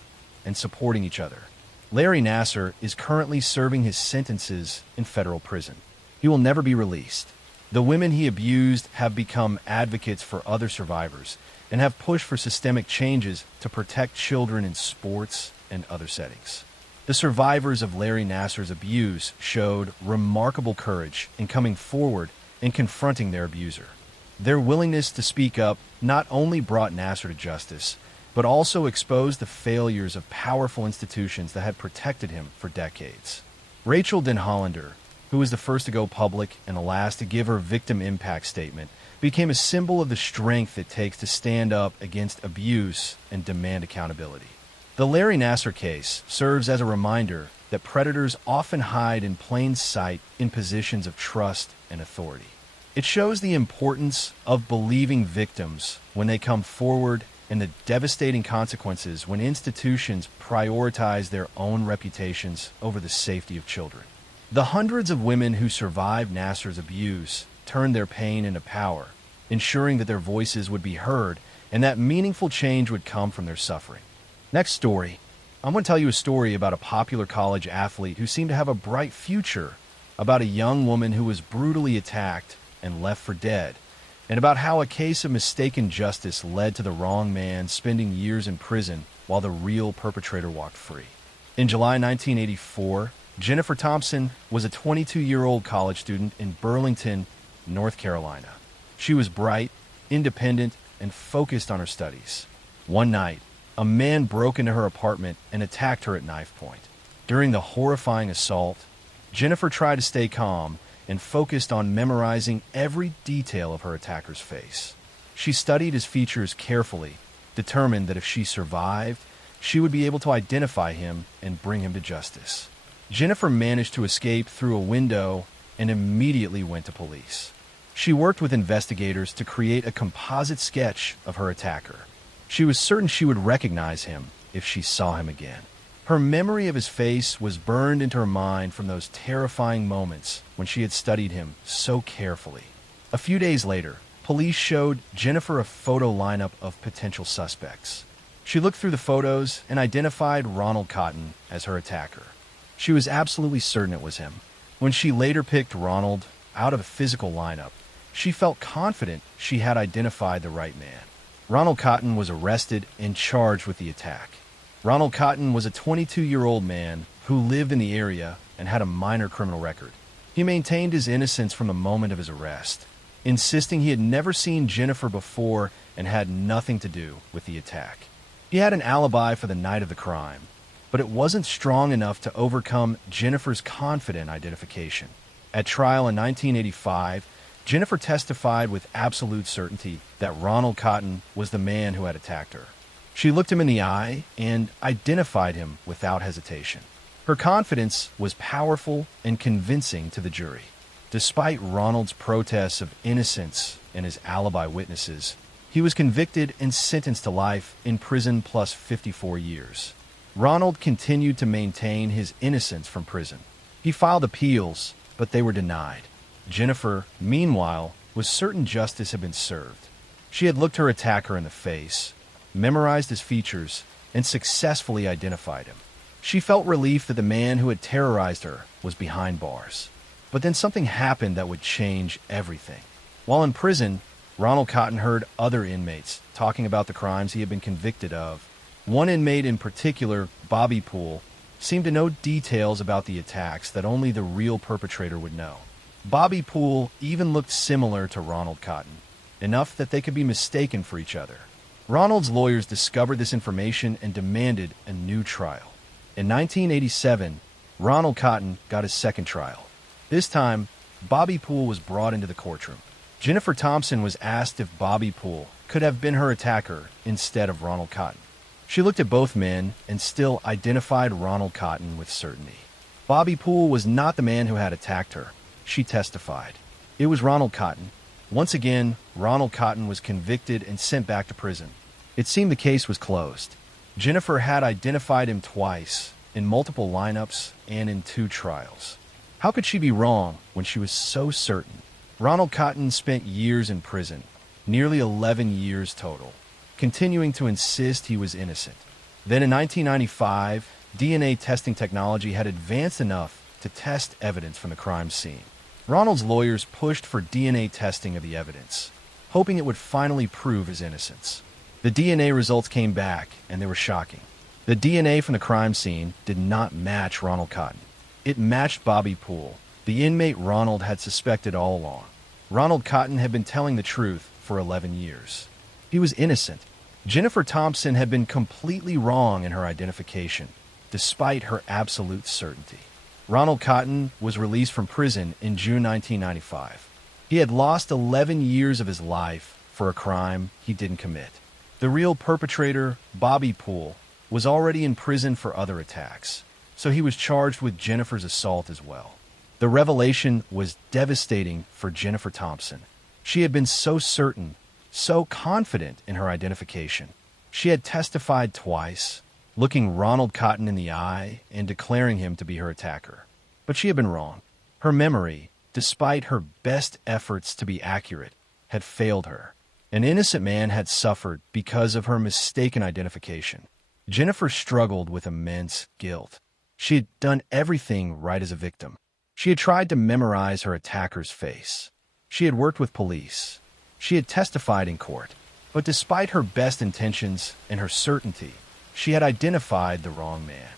and supporting each other. Larry Nasser is currently serving his sentences in federal prison. He will never be released. The women he abused have become advocates for other survivors and have pushed for systemic changes to protect children in sports and other settings. The survivors of Larry Nasser's abuse showed remarkable courage in coming forward and confronting their abuser. Their willingness to speak up not only brought Nasser to justice, but also exposed the failures of powerful institutions that had protected him for decades. Rachel Den Hollander, who was the first to go public and the last to give her victim impact statement, became a symbol of the strength it takes to stand up against abuse and demand accountability. The Larry Nasser case serves as a reminder that predators often hide in plain sight in positions of trust and authority. It shows the importance of believing victims when they come forward and the devastating consequences when institutions prioritize their own reputations over the safety of children. The hundreds of women who survived Nasser's abuse turned their pain into power, ensuring that their voices would be heard and that meaningful change would come from their suffering. Next story. I'm going to tell you a story about a popular college athlete who seemed to have a bright future, about a young woman who was brutally attacked and left for dead, and about how a case of mistaken justice led to the wrong man spending years in prison while the real perpetrator walked free. In July 1984, Jennifer Thompson was a 22-year-old college student in Burlington, North Carolina. She was bright, independent, and focused on her studies. One night, a man broke into her apartment and attacked her at knife point. During the horrifying assault, Jennifer tried to stay calm and focused on memorizing every detail of her attacker's face. She studied his features carefully, determined that if she survived, she would be able to identify him and bring him to justice. Jennifer managed to escape through a window and immediately went to police. She worked with investigators to create a composite sketch of her attacker. She was certain she would recognize him if she saw him again. Her memory of his face was burned into her mind from those terrifying moments when she had studied him so carefully. A few days later, police showed Jennifer a photo lineup of potential suspects. She looked through the photos and identified Ronald Cotton as her attacker. She was absolutely certain it was him. When she later picked Ronald out of a physical lineup, she felt confident she had identified the right man. Ronald Cotton was arrested and charged with the attack. Ronald Cotton was a 22-year-old man who lived in the area and had a minor criminal record. He maintained his innocence from the moment of his arrest, insisting he had never seen Jennifer before and had nothing to do with the attack. He had an alibi for the night of the crime, but it wasn't strong enough to overcome Jennifer's confident identification. At trial in 1985, Jennifer testified with absolute certainty that Ronald Cotton was the man who had attacked her. She looked him in the eye and identified him without hesitation. Her confidence was powerful and convincing to the jury. Despite Ronald's protests of innocence and his alibi witnesses, he was convicted and sentenced to life in prison plus 54 years. Ronald continued to maintain his innocence from prison. He filed appeals, but they were denied. Jennifer, meanwhile, was certain justice had been served. She had looked her attacker in the face, memorized his features, and successfully identified him. She felt relief that the man who had terrorized her was behind bars. But then something happened that would change everything. While in prison, Ronald Cotton heard other inmates talking about the crimes he had been convicted of. One inmate in particular, Bobby Poole, seemed to know details about the attacks that only the real perpetrator would know. Bobby Poole even looked similar to Ronald Cotton, enough that they could be mistaken for each other. Ronald's lawyers discovered this information and demanded a new trial. In 1987, Ronald Cotton got his second trial. This time, Bobby Poole was brought into the courtroom. Jennifer Thompson was asked if Bobby Poole could have been her attacker instead of Ronald Cotton. She looked at both men and still identified Ronald Cotton with certainty. Bobby Poole was not the man who had attacked her, she testified. It was Ronald Cotton. Once again, Ronald Cotton was convicted and sent back to prison. It seemed the case was closed. Jennifer had identified him twice, in multiple lineups and in 2 trials. How could she be wrong when she was so certain? Ronald Cotton spent years in prison, nearly 11 years total, continuing to insist he was innocent. Then in 1995, DNA testing technology had advanced enough to test evidence from the crime scene. Ronald's lawyers pushed for DNA testing of the evidence, hoping it would finally prove his innocence. The DNA results came back, and they were shocking. The DNA from the crime scene did not match Ronald Cotton. It matched Bobby Poole, the inmate Ronald had suspected all along. Ronald Cotton had been telling the truth for 11 years. He was innocent. Jennifer Thompson had been completely wrong in her identification, despite her absolute certainty. Ronald Cotton was released from prison in June 1995. He had lost 11 years of his life for a crime he didn't commit. The real perpetrator, Bobby Poole, was already in prison for other attacks, so he was charged with Jennifer's assault as well. The revelation was devastating for Jennifer Thompson. She had been so certain, so confident in her identification. She had testified twice, looking Ronald Cotton in the eye and declaring him to be her attacker. But she had been wrong. Her memory, despite her best efforts to be accurate, had failed her. An innocent man had suffered because of her mistaken identification. Jennifer struggled with immense guilt. She had done everything right as a victim. She had tried to memorize her attacker's face. She had worked with police. She had testified in court. But despite her best intentions and her certainty, she had identified the wrong man.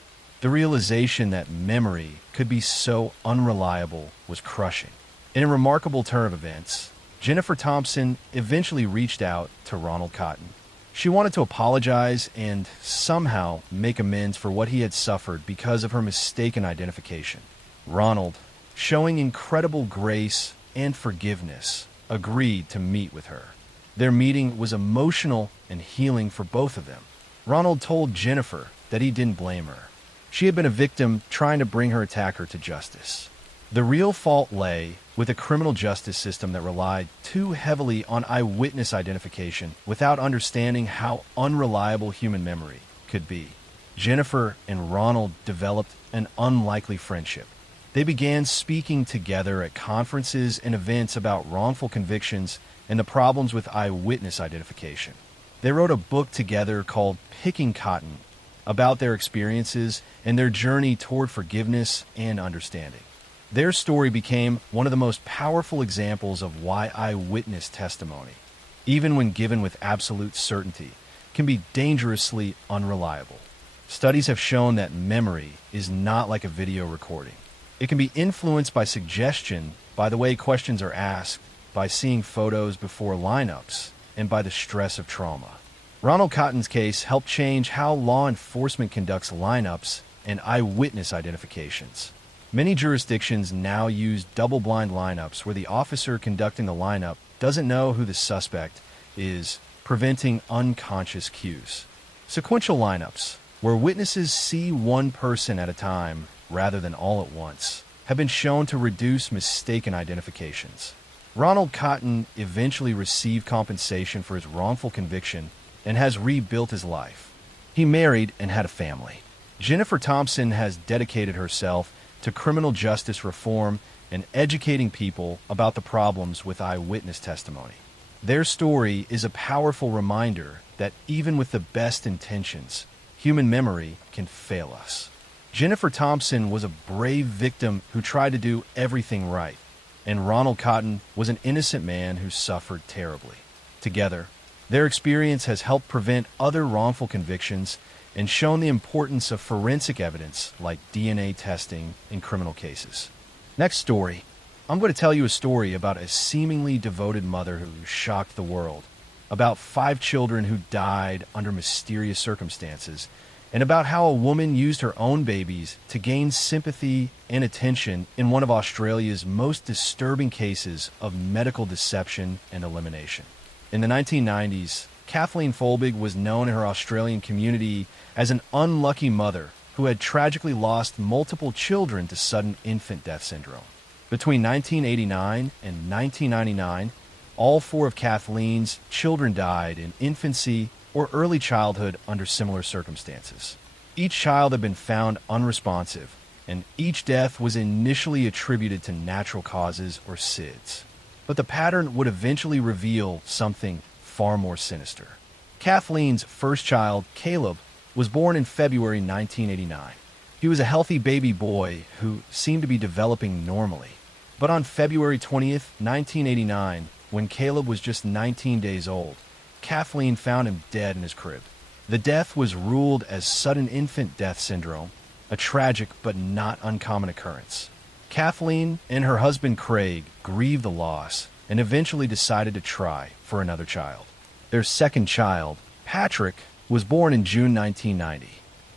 The realization that memory could be so unreliable was crushing. In a remarkable turn of events, Jennifer Thompson eventually reached out to Ronald Cotton. She wanted to apologize and somehow make amends for what he had suffered because of her mistaken identification. Ronald, showing incredible grace and forgiveness, agreed to meet with her. Their meeting was emotional and healing for both of them. Ronald told Jennifer that he didn't blame her. She had been a victim trying to bring her attacker to justice. The real fault lay with a criminal justice system that relied too heavily on eyewitness identification without understanding how unreliable human memory could be. Jennifer and Ronald developed an unlikely friendship. They began speaking together at conferences and events about wrongful convictions and the problems with eyewitness identification. They wrote a book together called Picking Cotton about their experiences and their journey toward forgiveness and understanding. Their story became one of the most powerful examples of why eyewitness testimony, even when given with absolute certainty, can be dangerously unreliable. Studies have shown that memory is not like a video recording. It can be influenced by suggestion, by the way questions are asked, by seeing photos before lineups, and by the stress of trauma. Ronald Cotton's case helped change how law enforcement conducts lineups and eyewitness identifications. Many jurisdictions now use double-blind lineups where the officer conducting the lineup doesn't know who the suspect is, preventing unconscious cues. Sequential lineups, where witnesses see one person at a time rather than all at once, have been shown to reduce mistaken identifications. Ronald Cotton eventually received compensation for his wrongful conviction and has rebuilt his life. He married and had a family. Jennifer Thompson has dedicated herself to criminal justice reform and educating people about the problems with eyewitness testimony. Their story is a powerful reminder that even with the best intentions, human memory can fail us. Jennifer Thompson was a brave victim who tried to do everything right, and Ronald Cotton was an innocent man who suffered terribly. Together, their experience has helped prevent other wrongful convictions and shown the importance of forensic evidence like DNA testing in criminal cases. Next story. I'm going to tell you a story about a seemingly devoted mother who shocked the world, about 5 children who died under mysterious circumstances, and about how a woman used her own babies to gain sympathy and attention in one of Australia's most disturbing cases of medical deception and elimination. In the 1990s, Kathleen Folbig was known in her Australian community as an unlucky mother who had tragically lost multiple children to sudden infant death syndrome. Between 1989 and 1999, all 4 of Kathleen's children died in infancy or early childhood under similar circumstances. Each child had been found unresponsive, and each death was initially attributed to natural causes or SIDS. But the pattern would eventually reveal something far more sinister. Kathleen's first child, Caleb, was born in February 1989. He was a healthy baby boy who seemed to be developing normally. But on February 20th, 1989, when Caleb was just 19 days old, Kathleen found him dead in his crib. The death was ruled as sudden infant death syndrome, a tragic but not uncommon occurrence. Kathleen and her husband Craig grieved the loss and eventually decided to try for another child. Their second child, Patrick, was born in June 1990.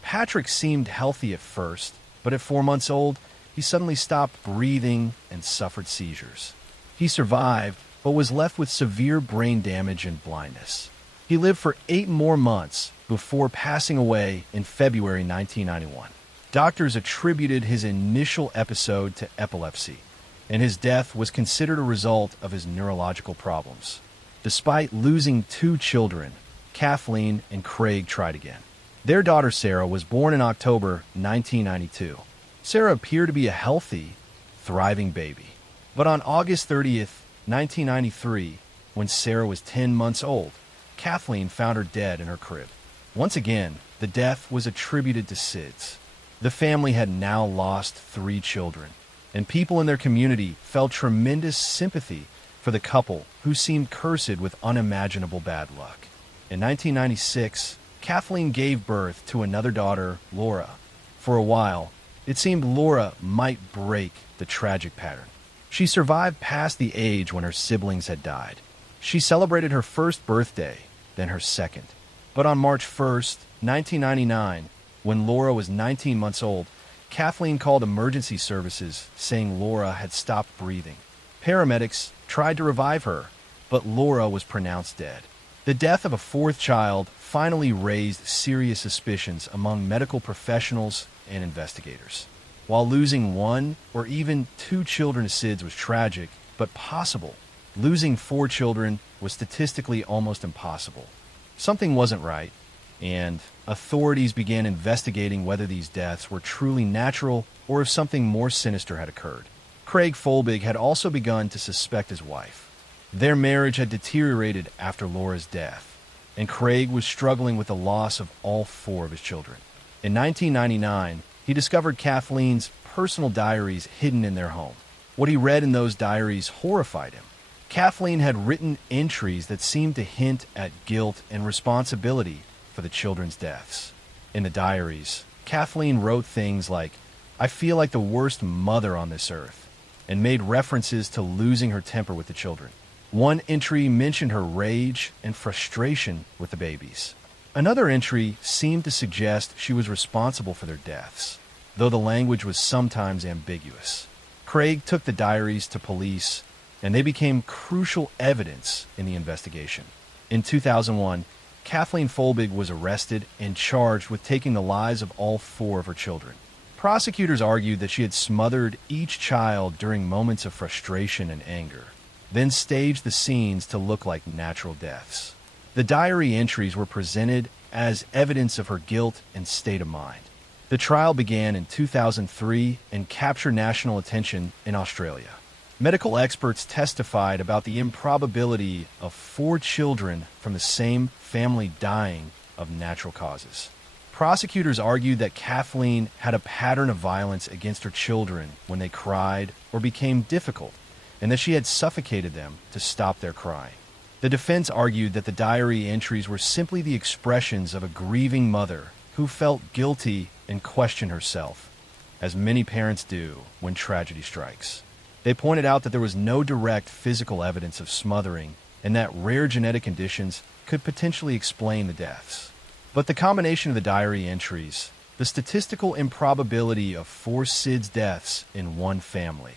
Patrick seemed healthy at first, but at 4 months old, he suddenly stopped breathing and suffered seizures. He survived, but was left with severe brain damage and blindness. He lived for 8 more months before passing away in February 1991. Doctors attributed his initial episode to epilepsy, and his death was considered a result of his neurological problems. Despite losing 2 children, Kathleen and Craig tried again. Their daughter Sarah was born in October 1992. Sarah appeared to be a healthy, thriving baby. But on August 30th, 1993, when Sarah was 10 months old, Kathleen found her dead in her crib. Once again, the death was attributed to SIDS. The family had now lost 3 children, and people in their community felt tremendous sympathy for the couple who seemed cursed with unimaginable bad luck. In 1996, Kathleen gave birth to another daughter, Laura. For a while, it seemed Laura might break the tragic pattern. She survived past the age when her siblings had died. She celebrated her first birthday, then her second. But on March 1st, 1999, when Laura was 19 months old, Kathleen called emergency services saying Laura had stopped breathing. Paramedics tried to revive her, but Laura was pronounced dead. The death of a 4th child finally raised serious suspicions among medical professionals and investigators. While losing 1 or even 2 children to SIDS was tragic, but possible, losing 4 children was statistically almost impossible. Something wasn't right, and authorities began investigating whether these deaths were truly natural or if something more sinister had occurred. Craig Folbig had also begun to suspect his wife. Their marriage had deteriorated after Laura's death, and Craig was struggling with the loss of all 4 of his children. In 1999, he discovered Kathleen's personal diaries hidden in their home. What he read in those diaries horrified him. Kathleen had written entries that seemed to hint at guilt and responsibility for the children's deaths. In the diaries, Kathleen wrote things like, "I feel like the worst mother on this earth," and made references to losing her temper with the children. One entry mentioned her rage and frustration with the babies. Another entry seemed to suggest she was responsible for their deaths, though the language was sometimes ambiguous. Craig took the diaries to police, and they became crucial evidence in the investigation. In 2001, Kathleen Folbig was arrested and charged with taking the lives of all 4 of her children. Prosecutors argued that she had smothered each child during moments of frustration and anger, then staged the scenes to look like natural deaths. The diary entries were presented as evidence of her guilt and state of mind. The trial began in 2003 and captured national attention in Australia. Medical experts testified about the improbability of 4 children from the same family dying of natural causes. Prosecutors argued that Kathleen had a pattern of violence against her children when they cried or became difficult, and that she had suffocated them to stop their crying. The defense argued that the diary entries were simply the expressions of a grieving mother who felt guilty and questioned herself, as many parents do when tragedy strikes. They pointed out that there was no direct physical evidence of smothering and that rare genetic conditions could potentially explain the deaths. But the combination of the diary entries, the statistical improbability of 4 SIDS deaths in one family,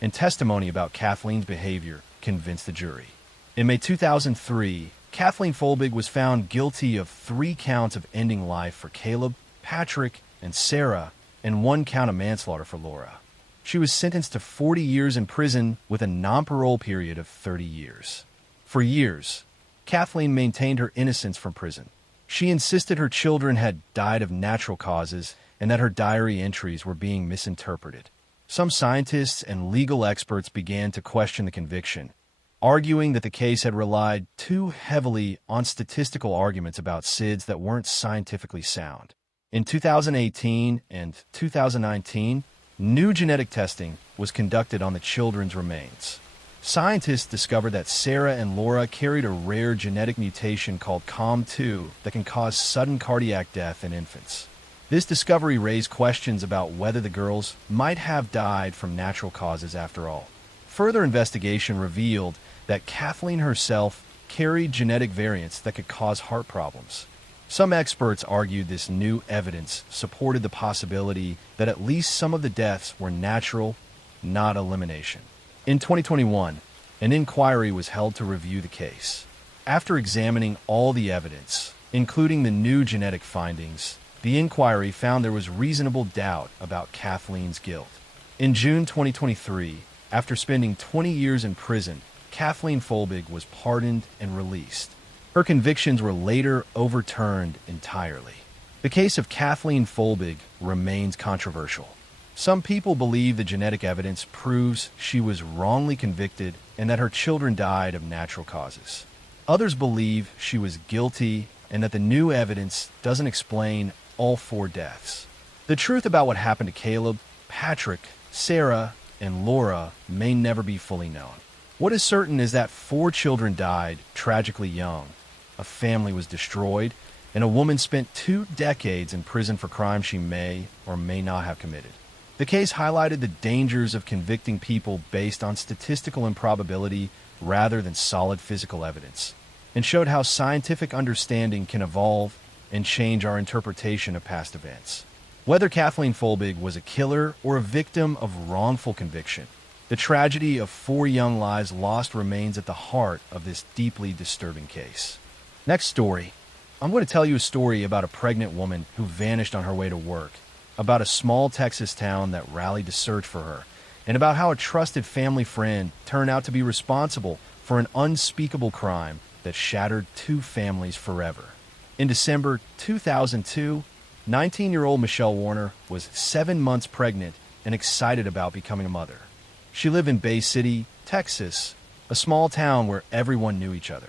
and testimony about Kathleen's behavior convinced the jury. In May 2003, Kathleen Folbig was found guilty of 3 counts of ending life for Caleb, Patrick, and Sarah, and 1 count of manslaughter for Laura. She was sentenced to 40 years in prison with a non-parole period of 30 years. For years, Kathleen maintained her innocence from prison. She insisted her children had died of natural causes and that her diary entries were being misinterpreted. Some scientists and legal experts began to question the conviction, arguing that the case had relied too heavily on statistical arguments about SIDS that weren't scientifically sound. In 2018 and 2019, new genetic testing was conducted on the children's remains. Scientists discovered that Sarah and Laura carried a rare genetic mutation called COM2 that can cause sudden cardiac death in infants. This discovery raised questions about whether the girls might have died from natural causes after all. Further investigation revealed that Kathleen herself carried genetic variants that could cause heart problems. Some experts argued this new evidence supported the possibility that at least some of the deaths were natural, not elimination. In 2021, an inquiry was held to review the case. After examining all the evidence, including the new genetic findings, the inquiry found there was reasonable doubt about Kathleen's guilt. In June 2023, after spending 20 years in prison, Kathleen Folbig was pardoned and released. Her convictions were later overturned entirely. The case of Kathleen Folbig remains controversial. Some people believe the genetic evidence proves she was wrongly convicted and that her children died of natural causes. Others believe she was guilty and that the new evidence doesn't explain all 4 deaths. The truth about what happened to Caleb, Patrick, Sarah, and Laura may never be fully known. What is certain is that 4 children died tragically young, a family was destroyed, and a woman spent 2 decades in prison for crimes she may or may not have committed. The case highlighted the dangers of convicting people based on statistical improbability rather than solid physical evidence, and showed how scientific understanding can evolve and change our interpretation of past events. Whether Kathleen Folbig was a killer or a victim of wrongful conviction, the tragedy of 4 young lives lost remains at the heart of this deeply disturbing case. Next story. I'm going to tell you a story about a pregnant woman who vanished on her way to work, about a small Texas town that rallied to search for her, and about how a trusted family friend turned out to be responsible for an unspeakable crime that shattered 2 families forever. In December 2002, 19-year-old Michelle Warner was 7 months pregnant and excited about becoming a mother. She lived in Bay City, Texas, a small town where everyone knew each other.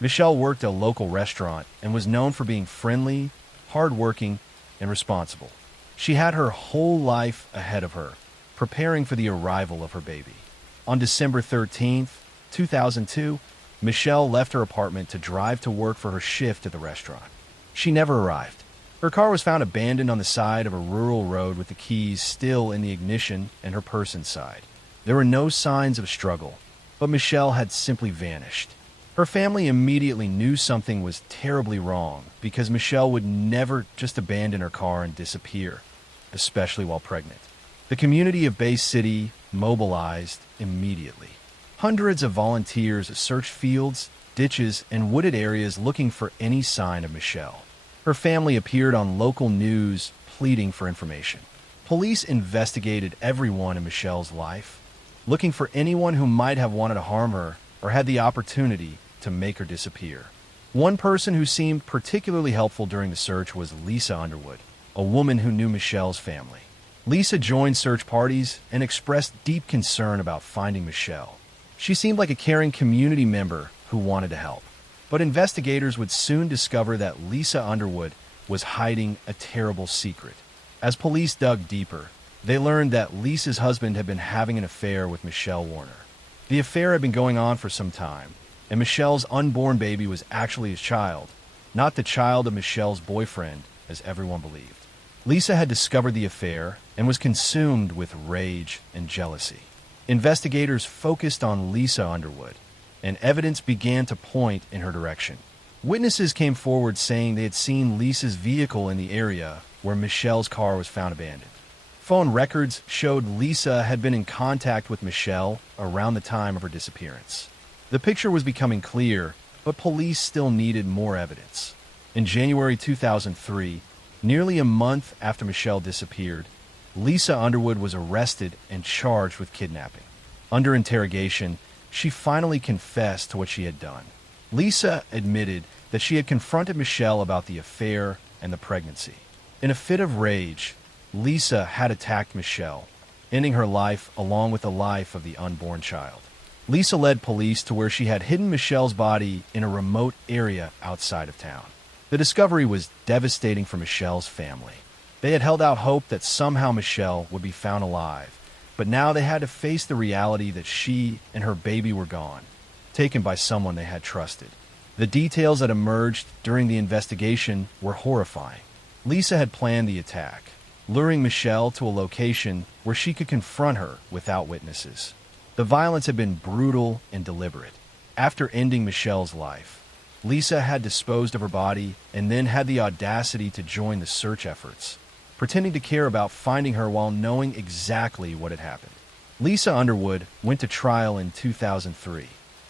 Michelle worked at a local restaurant and was known for being friendly, hardworking, and responsible. She had her whole life ahead of her, preparing for the arrival of her baby. On December 13th, 2002, Michelle left her apartment to drive to work for her shift at the restaurant. She never arrived. Her car was found abandoned on the side of a rural road with the keys still in the ignition and her purse inside. There were no signs of struggle, but Michelle had simply vanished. Her family immediately knew something was terribly wrong because Michelle would never just abandon her car and disappear, especially while pregnant. The community of Bay City mobilized immediately. Hundreds of volunteers searched fields, ditches, and wooded areas looking for any sign of Michelle. Her family appeared on local news pleading for information. Police investigated everyone in Michelle's life, looking for anyone who might have wanted to harm her or had the opportunity to make her disappear. One person who seemed particularly helpful during the search was Lisa Underwood, a woman who knew Michelle's family. Lisa joined search parties and expressed deep concern about finding Michelle. She seemed like a caring community member who wanted to help. But investigators would soon discover that Lisa Underwood was hiding a terrible secret. As police dug deeper, they learned that Lisa's husband had been having an affair with Michelle Warner. The affair had been going on for some time, and Michelle's unborn baby was actually his child, not the child of Michelle's boyfriend, as everyone believed. Lisa had discovered the affair and was consumed with rage and jealousy. Investigators focused on Lisa Underwood, and evidence began to point in her direction. Witnesses came forward saying they had seen Lisa's vehicle in the area where Michelle's car was found abandoned. Phone records showed Lisa had been in contact with Michelle around the time of her disappearance. The picture was becoming clear, but police still needed more evidence. In January 2003, nearly a month after Michelle disappeared, Lisa Underwood was arrested and charged with kidnapping. Under interrogation, she finally confessed to what she had done. Lisa admitted that she had confronted Michelle about the affair and the pregnancy. In a fit of rage, Lisa had attacked Michelle, ending her life along with the life of the unborn child. Lisa led police to where she had hidden Michelle's body in a remote area outside of town. The discovery was devastating for Michelle's family. They had held out hope that somehow Michelle would be found alive, but now they had to face the reality that she and her baby were gone, taken by someone they had trusted. The details that emerged during the investigation were horrifying. Lisa had planned the attack, luring Michelle to a location where she could confront her without witnesses. The violence had been brutal and deliberate. After ending Michelle's life, Lisa had disposed of her body and then had the audacity to join the search efforts, pretending to care about finding her while knowing exactly what had happened. Lisa Underwood went to trial in 2003.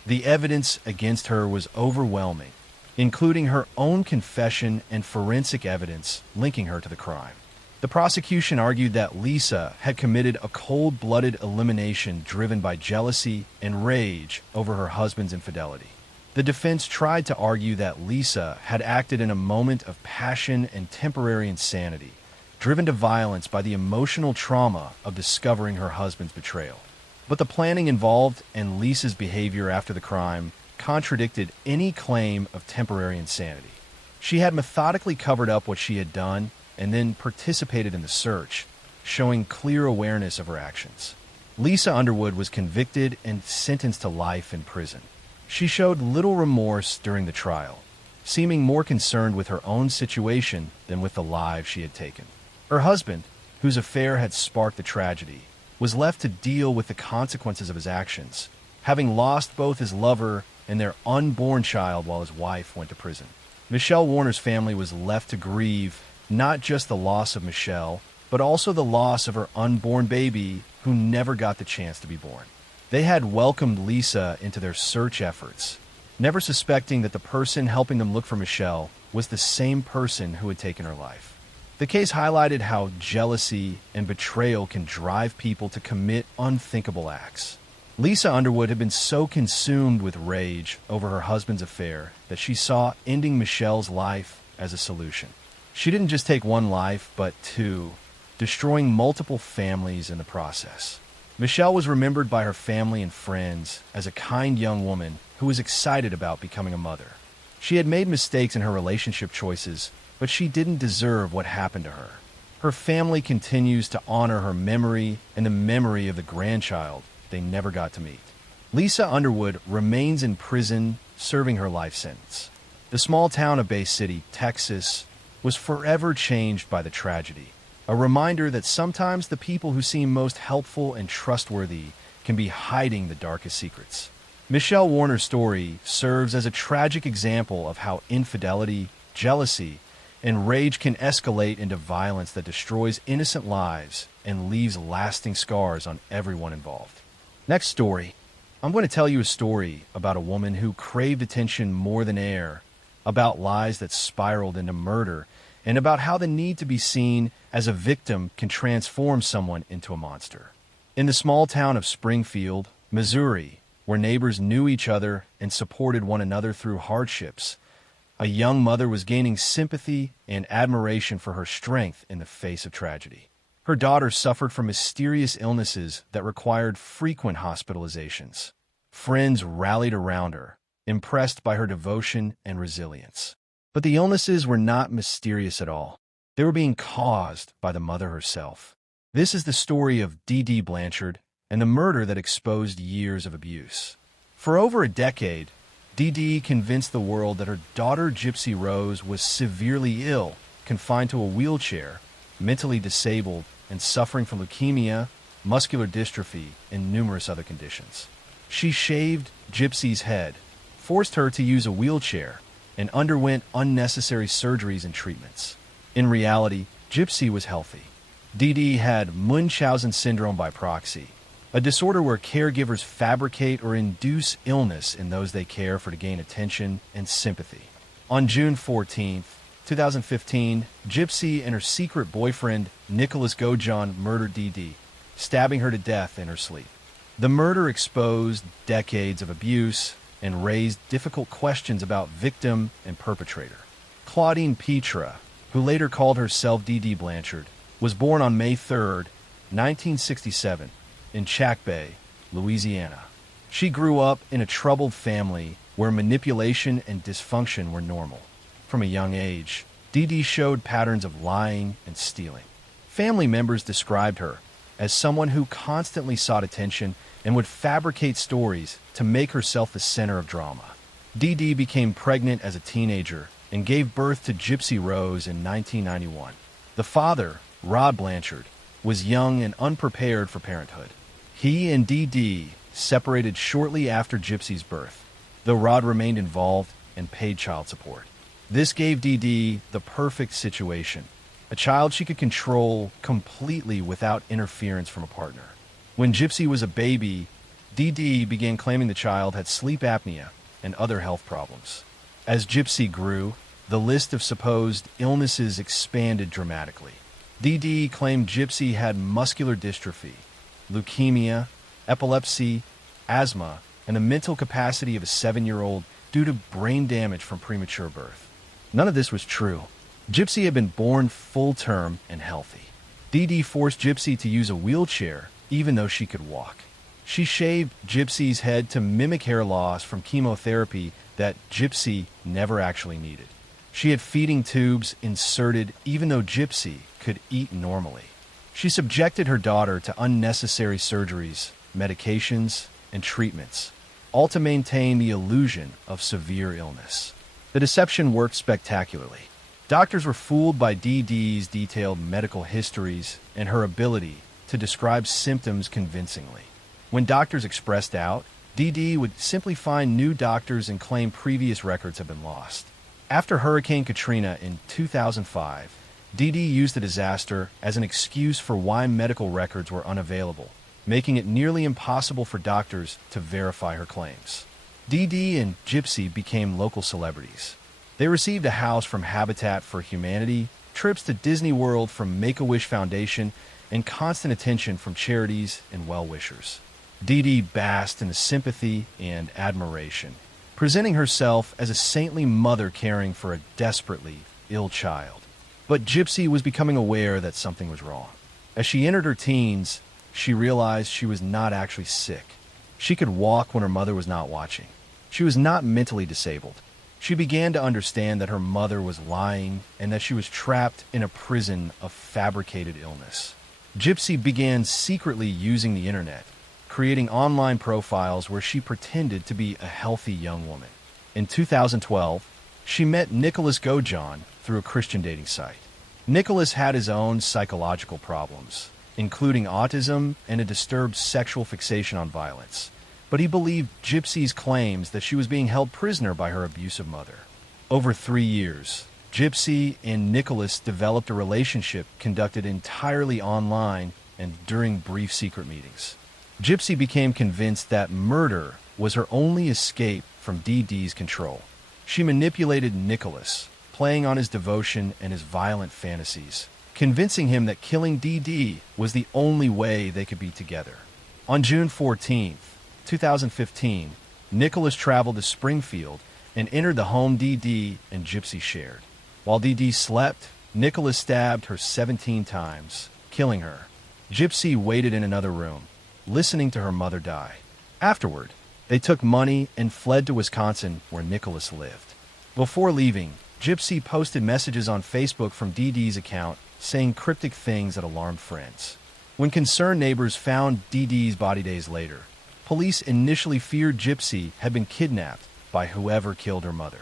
The evidence against her was overwhelming, including her own confession and forensic evidence linking her to the crime. The prosecution argued that Lisa had committed a cold-blooded elimination driven by jealousy and rage over her husband's infidelity. The defense tried to argue that Lisa had acted in a moment of passion and temporary insanity, driven to violence by the emotional trauma of discovering her husband's betrayal. But the planning involved and Lisa's behavior after the crime contradicted any claim of temporary insanity. She had methodically covered up what she had done and then participated in the search, showing clear awareness of her actions. Lisa Underwood was convicted and sentenced to life in prison. She showed little remorse during the trial, seeming more concerned with her own situation than with the lives she had taken. Her husband, whose affair had sparked the tragedy, was left to deal with the consequences of his actions, having lost both his lover and their unborn child while his wife went to prison. Michelle Warner's family was left to grieve not just the loss of Michelle, but also the loss of her unborn baby who never got the chance to be born. They had welcomed Lisa into their search efforts, never suspecting that the person helping them look for Michelle was the same person who had taken her life. The case highlighted how jealousy and betrayal can drive people to commit unthinkable acts. Lisa Underwood had been so consumed with rage over her husband's affair that she saw ending Michelle's life as a solution. She didn't just take one life, but two, destroying multiple families in the process. Michelle was remembered by her family and friends as a kind young woman who was excited about becoming a mother. She had made mistakes in her relationship choices, but she didn't deserve what happened to her. Her family continues to honor her memory and the memory of the grandchild they never got to meet. Lisa Underwood remains in prison, serving her life sentence. The small town of Bay City, Texas, was forever changed by the tragedy, a reminder that sometimes the people who seem most helpful and trustworthy can be hiding the darkest secrets. Michelle Warner's story serves as a tragic example of how infidelity, jealousy, and rage can escalate into violence that destroys innocent lives and leaves lasting scars on everyone involved. Next story. I'm going to tell you a story about a woman who craved attention more than air, about lies that spiraled into murder, and about how the need to be seen as a victim can transform someone into a monster. In the small town of Springfield, Missouri, where neighbors knew each other and supported one another through hardships, a young mother was gaining sympathy and admiration for her strength in the face of tragedy. Her daughter suffered from mysterious illnesses that required frequent hospitalizations. Friends rallied around her, impressed by her devotion and resilience. But the illnesses were not mysterious at all. They were being caused by the mother herself. This is the story of Dee Blanchard and the murder that exposed years of abuse. For over a decade, Dee convinced the world that her daughter Gypsy Rose was severely ill, confined to a wheelchair, mentally disabled, and suffering from leukemia, muscular dystrophy, and numerous other conditions. She shaved Gypsy's head, forced her to use a wheelchair, and underwent unnecessary surgeries and treatments. In reality, Gypsy was healthy. Dee had Munchausen syndrome by proxy, a disorder where caregivers fabricate or induce illness in those they care for to gain attention and sympathy. On June 14, 2015, Gypsy and her secret boyfriend, Nicholas Gojon, murdered Dee, stabbing her to death in her sleep. The murder exposed decades of abuse and raised difficult questions about victim and perpetrator. Claudine Petra, who later called herself Dee Blanchard, was born on May 3, 1967, in Chack Bay, Louisiana. She grew up in a troubled family where manipulation and dysfunction were normal. From a young age, Dee showed patterns of lying and stealing. Family members described her as someone who constantly sought attention and would fabricate stories to make herself the center of drama. Dee became pregnant as a teenager and gave birth to Gypsy Rose in 1991. The father, Rod Blanchard, was young and unprepared for parenthood. He and Dee separated shortly after Gypsy's birth, though Rod remained involved and paid child support. This gave Dee the perfect situation, a child she could control completely without interference from a partner. When Gypsy was a baby, Dee began claiming the child had sleep apnea and other health problems. As Gypsy grew, the list of supposed illnesses expanded dramatically. Dee claimed Gypsy had muscular dystrophy, leukemia, epilepsy, asthma, and the mental capacity of a 7-year-old due to brain damage from premature birth. None of this was true. Gypsy had been born full-term and healthy. Dee forced Gypsy to use a wheelchair even though she could walk. She shaved Gypsy's head to mimic hair loss from chemotherapy that Gypsy never actually needed. She had feeding tubes inserted even though Gypsy could eat normally. She subjected her daughter to unnecessary surgeries, medications, and treatments, all to maintain the illusion of severe illness. The deception worked spectacularly. Doctors were fooled by Dee's detailed medical histories and her ability to describe symptoms convincingly. When doctors expressed doubt, Dee would simply find new doctors and claim previous records had been lost. After Hurricane Katrina in 2005, Dee used the disaster as an excuse for why medical records were unavailable, making it nearly impossible for doctors to verify her claims. Dee and Gypsy became local celebrities. They received a house from Habitat for Humanity, trips to Disney World from Make-A-Wish Foundation, and constant attention from charities and well-wishers. Dee basked in the sympathy and admiration, presenting herself as a saintly mother caring for a desperately ill child. But Gypsy was becoming aware that something was wrong. As she entered her teens, she realized she was not actually sick. She could walk when her mother was not watching. She was not mentally disabled. She began to understand that her mother was lying and that she was trapped in a prison of fabricated illness. Gypsy began secretly using the internet, creating online profiles where she pretended to be a healthy young woman. In 2012, she met Nicholas Gojon through a Christian dating site. Nicholas had his own psychological problems, including autism and a disturbed sexual fixation on violence. but he believed Gypsy's claims that she was being held prisoner by her abusive mother. Over 3 years, Gypsy and Nicholas developed a relationship conducted entirely online and during brief secret meetings. Gypsy became convinced that murder was her only escape from Dee Dee's control. She manipulated Nicholas, playing on his devotion and his violent fantasies, convincing him that killing Dee Dee was the only way they could be together. On June 14, 2015, Nicholas traveled to Springfield and entered the home Dee Dee and Gypsy shared. While Dee Dee slept, Nicholas stabbed her 17 times, killing her. Gypsy waited in another room, listening to her mother die. Afterward, they took money and fled to Wisconsin, where Nicholas lived. Before leaving, Gypsy posted messages on Facebook from Dee Dee's account saying cryptic things that alarmed friends. When concerned neighbors found Dee Dee's body days later, police initially feared Gypsy had been kidnapped by whoever killed her mother.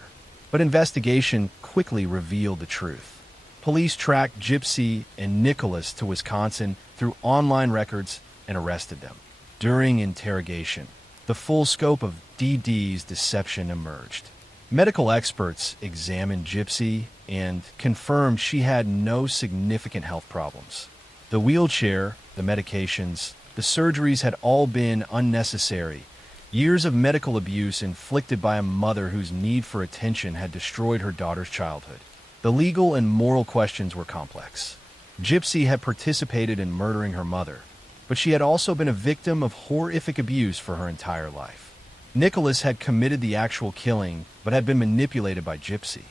But investigation quickly revealed the truth. Police tracked Gypsy and Nicholas to Wisconsin through online records and arrested them. During interrogation, the full scope of Dee Dee's deception emerged. Medical experts examined Gypsy and confirmed she had no significant health problems. The wheelchair, the medications, the surgeries had all been unnecessary. Years of medical abuse inflicted by a mother whose need for attention had destroyed her daughter's childhood. The legal and moral questions were complex. Gypsy had participated in murdering her mother, but she had also been a victim of horrific abuse for her entire life. Nicholas had committed the actual killing, but had been manipulated by Gypsy.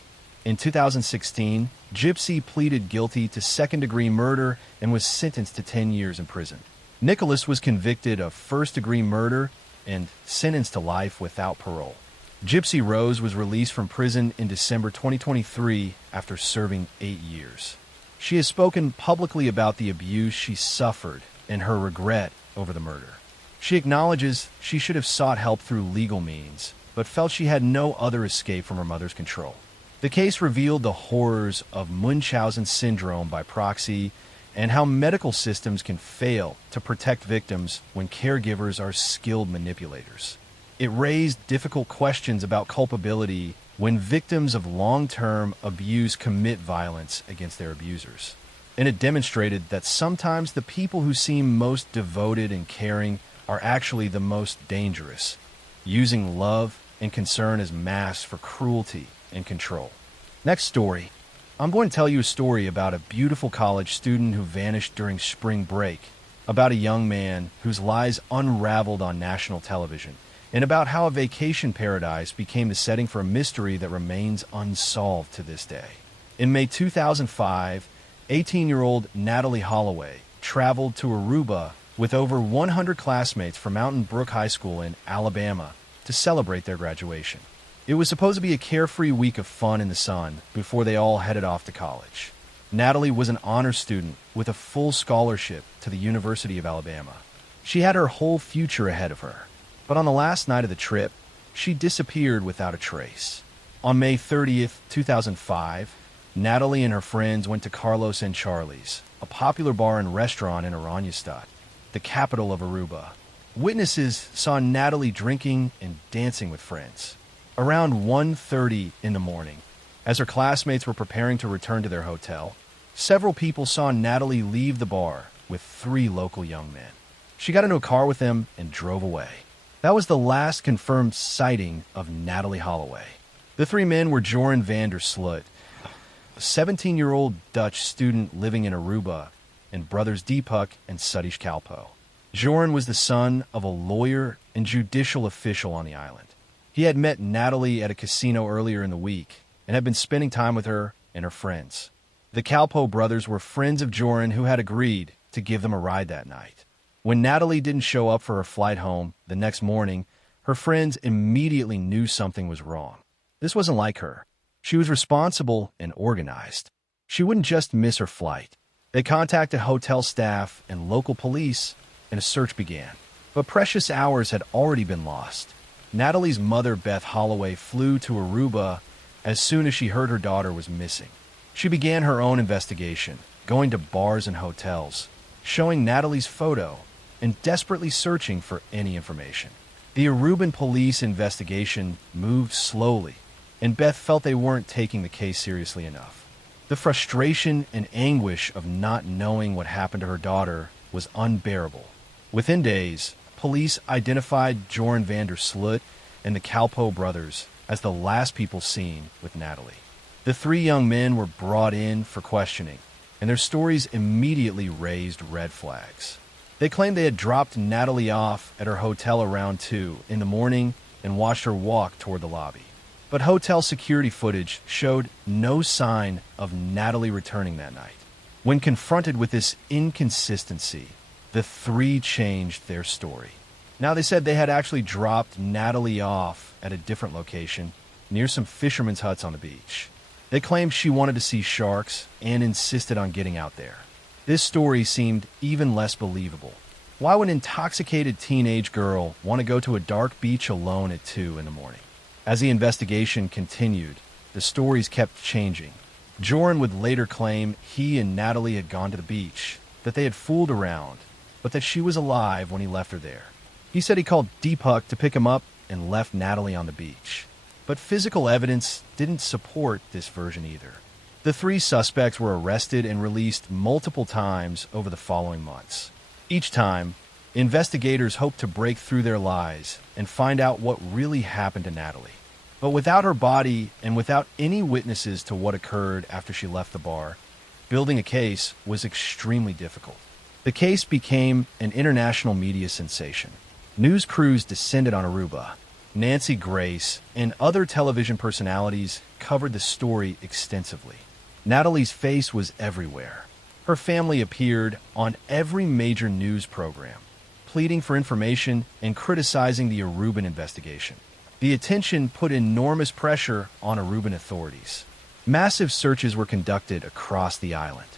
In 2016, Gypsy pleaded guilty to second-degree murder and was sentenced to 10 years in prison. Nicholas was convicted of first-degree murder and sentenced to life without parole. Gypsy Rose was released from prison in December 2023 after serving 8 years. She has spoken publicly about the abuse she suffered and her regret over the murder. She acknowledges she should have sought help through legal means, but felt she had no other escape from her mother's control. The case revealed the horrors of Munchausen syndrome by proxy and how medical systems can fail to protect victims when caregivers are skilled manipulators. It raised difficult questions about culpability when victims of long-term abuse commit violence against their abusers. And it demonstrated that sometimes the people who seem most devoted and caring are actually the most dangerous, using love and concern as masks for cruelty and control. Next story. I'm going to tell you a story about a beautiful college student who vanished during spring break, about a young man whose lies unraveled on national television, and about how a vacation paradise became the setting for a mystery that remains unsolved to this day. In May 2005, 18-year-old Natalie Holloway traveled to Aruba with over 100 classmates from Mountain Brook High School in Alabama to celebrate their graduation. It was supposed to be a carefree week of fun in the sun before they all headed off to college. Natalie was an honor student with a full scholarship to the University of Alabama. She had her whole future ahead of her. But on the last night of the trip, she disappeared without a trace. On May 30th, 2005, Natalie and her friends went to Carlos and Charlie's, a popular bar and restaurant in Oranjestad, the capital of Aruba. Witnesses saw Natalie drinking and dancing with friends. Around 1:30 in the morning, as her classmates were preparing to return to their hotel, several people saw Natalie leave the bar with 3 local young men. She got into a car with them and drove away. That was the last confirmed sighting of Natalie Holloway. The 3 men were Joran van der Sloot, a 17-year-old Dutch student living in Aruba, and brothers Deepak and Satish Kalpo. Joran was the son of a lawyer and judicial official on the island. He had met Natalie at a casino earlier in the week and had been spending time with her and her friends. The Kalpo brothers were friends of Joran who had agreed to give them a ride that night. When Natalie didn't show up for her flight home the next morning, her friends immediately knew something was wrong. This wasn't like her. She was responsible and organized. She wouldn't just miss her flight. They contacted hotel staff and local police, and a search began. But precious hours had already been lost. Natalie's mother, Beth Holloway, flew to Aruba as soon as she heard her daughter was missing. She began her own investigation, going to bars and hotels, showing Natalie's photo, and desperately searching for any information. The Aruban police investigation moved slowly, and Beth felt they weren't taking the case seriously enough. The frustration and anguish of not knowing what happened to her daughter was unbearable. Within days, police identified Joran van der Sloot and the Kalpo brothers as the last people seen with Natalie. The three young men were brought in for questioning, and their stories immediately raised red flags. They claimed they had dropped Natalie off at her hotel around 2 in the morning and watched her walk toward the lobby. But hotel security footage showed no sign of Natalie returning that night. When confronted with this inconsistency, the three changed their story. Now they said they had actually dropped Natalie off at a different location near some fishermen's huts on the beach. They claimed she wanted to see sharks and insisted on getting out there. This story seemed even less believable. Why would an intoxicated teenage girl want to go to a dark beach alone at 2 in the morning? As the investigation continued, the stories kept changing. Joran would later claim he and Natalie had gone to the beach, that they had fooled around, but that she was alive when he left her there. He said he called Deepak to pick him up and left Natalie on the beach. But physical evidence didn't support this version either. The three suspects were arrested and released multiple times over the following months. Each time, investigators hoped to break through their lies and find out what really happened to Natalie. But without her body and without any witnesses to what occurred after she left the bar, building a case was extremely difficult. The case became an international media sensation. News crews descended on Aruba. Nancy Grace and other television personalities covered the story extensively. Natalie's face was everywhere. Her family appeared on every major news program, pleading for information and criticizing the Aruban investigation. The attention put enormous pressure on Aruban authorities. Massive searches were conducted across the island.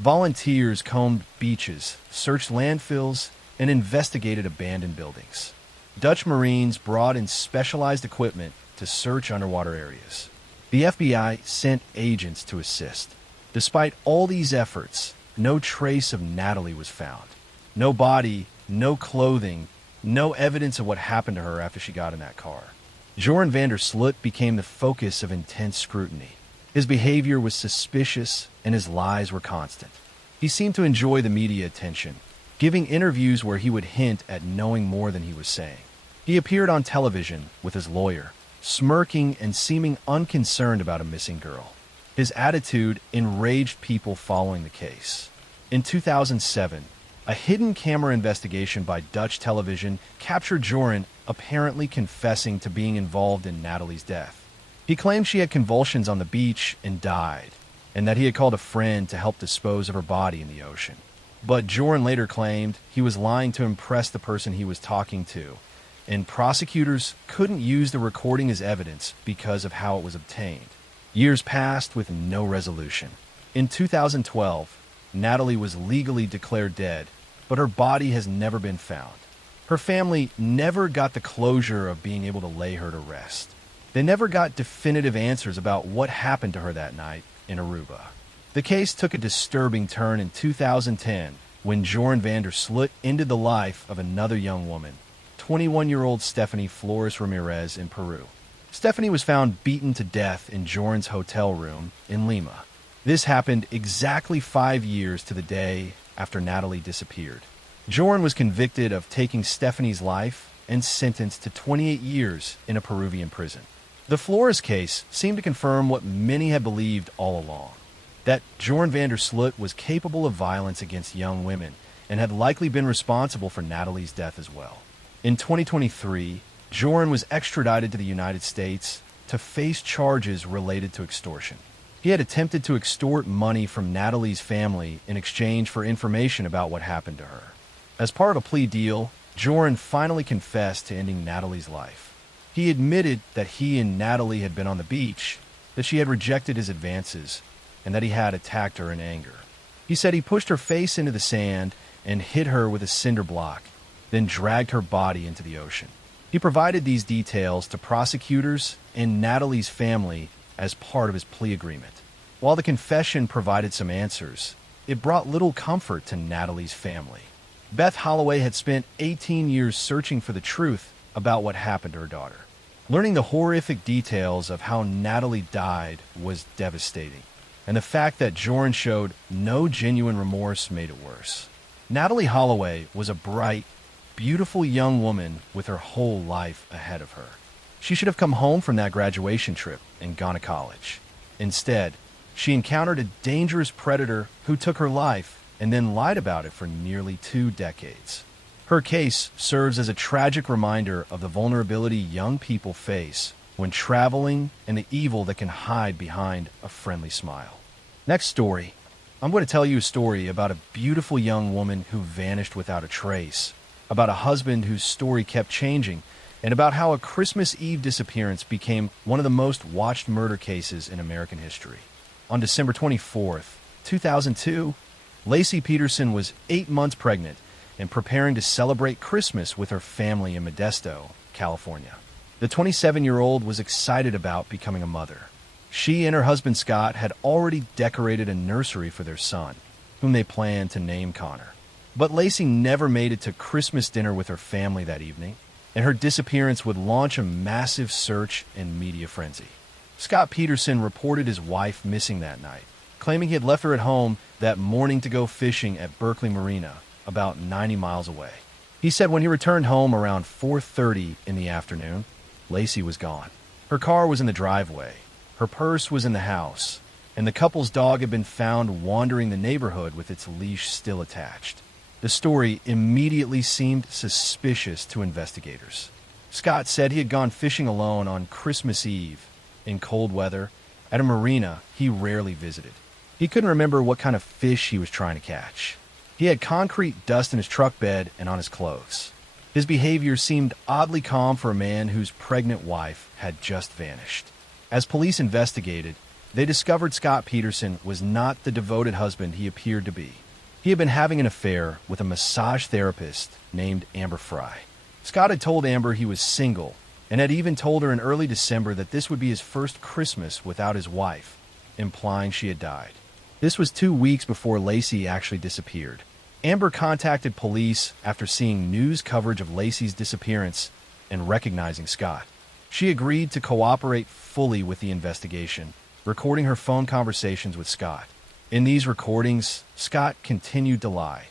Volunteers combed beaches, searched landfills, and investigated abandoned buildings. Dutch Marines brought in specialized equipment to search underwater areas. The FBI sent agents to assist. Despite all these efforts, no trace of Natalie was found. No body, no clothing, no evidence of what happened to her after she got in that car. Joran van der Sloot became the focus of intense scrutiny. His behavior was suspicious and his lies were constant. He seemed to enjoy the media attention, giving interviews where he would hint at knowing more than he was saying. He appeared on television with his lawyer, smirking and seeming unconcerned about a missing girl. His attitude enraged people following the case. In 2007, a hidden camera investigation by Dutch television captured Joran apparently confessing to being involved in Natalie's death. He claimed she had convulsions on the beach and died, and that he had called a friend to help dispose of her body in the ocean. But Joran later claimed he was lying to impress the person he was talking to, and prosecutors couldn't use the recording as evidence because of how it was obtained. Years passed with no resolution. In 2012, Natalie was legally declared dead, but her body has never been found. Her family never got the closure of being able to lay her to rest. They never got definitive answers about what happened to her that night in Aruba. The case took a disturbing turn in 2010 when Joran van der Sloot ended the life of another young woman, 21-year-old Stephanie Flores Ramirez in Peru. Stephanie was found beaten to death in Joran's hotel room in Lima. This happened exactly 5 years to the day after Natalie disappeared. Joran was convicted of taking Stephanie's life and sentenced to 28 years in a Peruvian prison. The Flores case seemed to confirm what many had believed all along, that Joran van der Sloot was capable of violence against young women and had likely been responsible for Natalie's death as well. In 2023, Joran was extradited to the United States to face charges related to extortion. He had attempted to extort money from Natalie's family in exchange for information about what happened to her. As part of a plea deal, Joran finally confessed to ending Natalie's life. He admitted that he and Natalie had been on the beach, that she had rejected his advances, and that he had attacked her in anger. He said he pushed her face into the sand and hit her with a cinder block, then dragged her body into the ocean. He provided these details to prosecutors and Natalie's family as part of his plea agreement. While the confession provided some answers, it brought little comfort to Natalie's family. Beth Holloway had spent 18 years searching for the truth about what happened to her daughter. Learning the horrific details of how Natalie died was devastating, and the fact that Joran showed no genuine remorse made it worse. Natalie Holloway was a bright, beautiful young woman with her whole life ahead of her. She should have come home from that graduation trip and gone to college. Instead, she encountered a dangerous predator who took her life and then lied about it for nearly 2 decades. Her case serves as a tragic reminder of the vulnerability young people face when traveling and the evil that can hide behind a friendly smile. Next story. I'm going to tell you a story about a beautiful young woman who vanished without a trace, about a husband whose story kept changing, and about how a Christmas Eve disappearance became one of the most watched murder cases in American history. On December 24th, 2002, Laci Peterson was 8 months pregnant and preparing to celebrate Christmas with her family in Modesto, California. The 27-year-old was excited about becoming a mother. She and her husband Scott had already decorated a nursery for their son, whom they planned to name Connor. But Laci never made it to Christmas dinner with her family that evening, and her disappearance would launch a massive search and media frenzy. Scott Peterson reported his wife missing that night, claiming he had left her at home that morning to go fishing at Berkeley Marina, about 90 miles away. He said when he returned home around 4:30 in the afternoon, Laci was gone. Her car was in the driveway, her purse was in the house, and the couple's dog had been found wandering the neighborhood with its leash still attached. The story immediately seemed suspicious to investigators. Scott said he had gone fishing alone on Christmas Eve, in cold weather, at a marina he rarely visited. He couldn't remember what kind of fish he was trying to catch. He had concrete dust in his truck bed and on his clothes. His behavior seemed oddly calm for a man whose pregnant wife had just vanished. As police investigated, they discovered Scott Peterson was not the devoted husband he appeared to be. He had been having an affair with a massage therapist named Amber Fry. Scott had told Amber he was single and had even told her in early December that this would be his first Christmas without his wife, implying she had died. This was 2 weeks before Laci actually disappeared. Amber contacted police after seeing news coverage of Laci's disappearance and recognizing Scott. She agreed to cooperate fully with the investigation, recording her phone conversations with Scott. In these recordings, Scott continued to lie,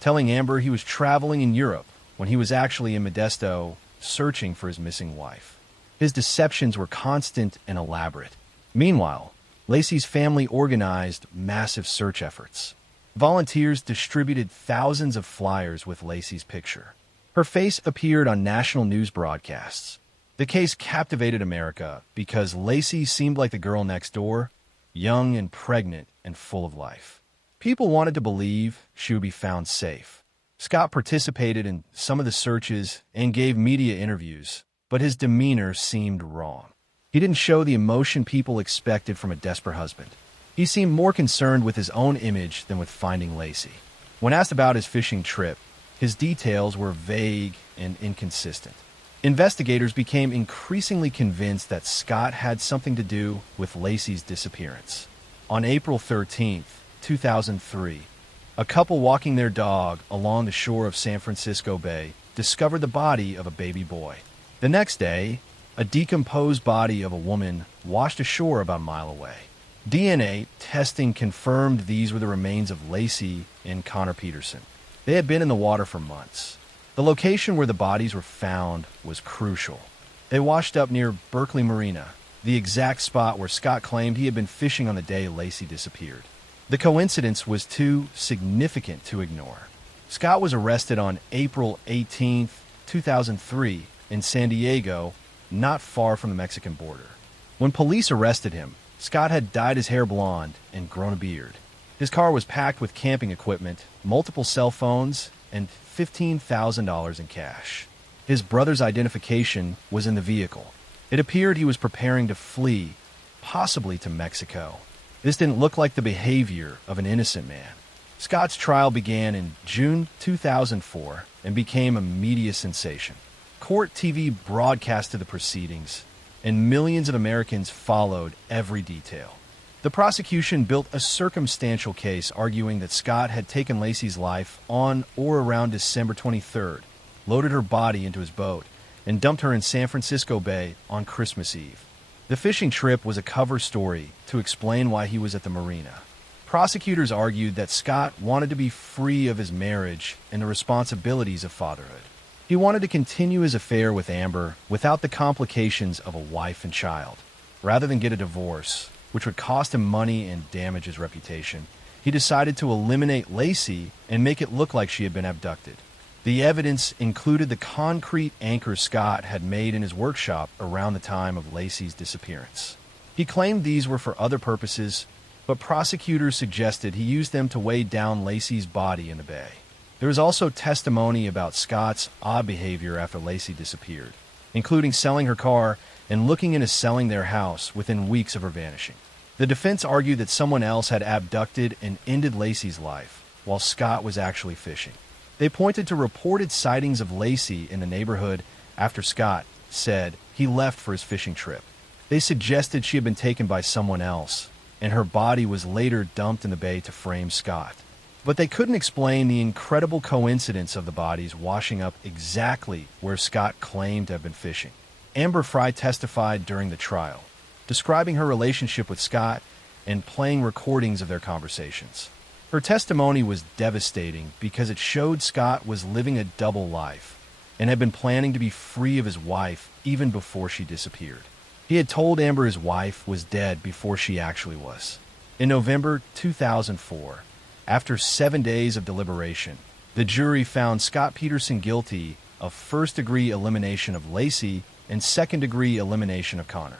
telling Amber he was traveling in Europe when he was actually in Modesto searching for his missing wife. His deceptions were constant and elaborate. Meanwhile, Laci's family organized massive search efforts. Volunteers distributed thousands of flyers with Laci's picture. Her face appeared on national news broadcasts. The case captivated America because Laci seemed like the girl next door, young and pregnant and full of life. People wanted to believe she would be found safe. Scott participated in some of the searches and gave media interviews, but his demeanor seemed wrong. He didn't show the emotion people expected from a desperate husband. He seemed more concerned with his own image than with finding Laci. When asked about his fishing trip, his details were vague and inconsistent. Investigators became increasingly convinced that Scott had something to do with Laci's disappearance. On April 13th, 2003, a couple walking their dog along the shore of San Francisco Bay discovered the body of a baby boy. The next day, a decomposed body of a woman washed ashore about a mile away. DNA testing confirmed these were the remains of Laci and Connor Peterson. They had been in the water for months. The location where the bodies were found was crucial. They washed up near Berkeley Marina, the exact spot where Scott claimed he had been fishing on the day Laci disappeared. The coincidence was too significant to ignore. Scott was arrested on April 18, 2003, in San Diego, not far from the Mexican border. When police arrested him, Scott had dyed his hair blonde and grown a beard. His car was packed with camping equipment, multiple cell phones, and $15,000 in cash. His brother's identification was in the vehicle. It appeared he was preparing to flee, possibly to Mexico. This didn't look like the behavior of an innocent man. Scott's trial began in June 2004 and became a media sensation. Court TV broadcasted the proceedings, and millions of Americans followed every detail. The prosecution built a circumstantial case arguing that Scott had taken Laci's life on or around December 23rd, loaded her body into his boat, and dumped her in San Francisco Bay on Christmas Eve. The fishing trip was a cover story to explain why he was at the marina. Prosecutors argued that Scott wanted to be free of his marriage and the responsibilities of fatherhood. He wanted to continue his affair with Amber without the complications of a wife and child. Rather than get a divorce, which would cost him money and damage his reputation, he decided to eliminate Lacey and make it look like she had been abducted. The evidence included the concrete anchors Scott had made in his workshop around the time of Lacey's disappearance. He claimed these were for other purposes, but prosecutors suggested he used them to weigh down Lacey's body in the bay. There was also testimony about Scott's odd behavior after Lacey disappeared, including selling her car and looking into selling their house within weeks of her vanishing. The defense argued that someone else had abducted and ended Lacey's life, while Scott was actually fishing. They pointed to reported sightings of Lacey in the neighborhood after Scott said he left for his fishing trip. They suggested she had been taken by someone else, and her body was later dumped in the bay to frame Scott. But they couldn't explain the incredible coincidence of the bodies washing up exactly where Scott claimed to have been fishing. Amber Fry testified during the trial, describing her relationship with Scott and playing recordings of their conversations. Her testimony was devastating because it showed Scott was living a double life and had been planning to be free of his wife even before she disappeared. He had told Amber his wife was dead before she actually was. In November 2004, after 7 days of deliberation, the jury found Scott Peterson guilty of first-degree elimination of Lacey and second-degree elimination of Connor.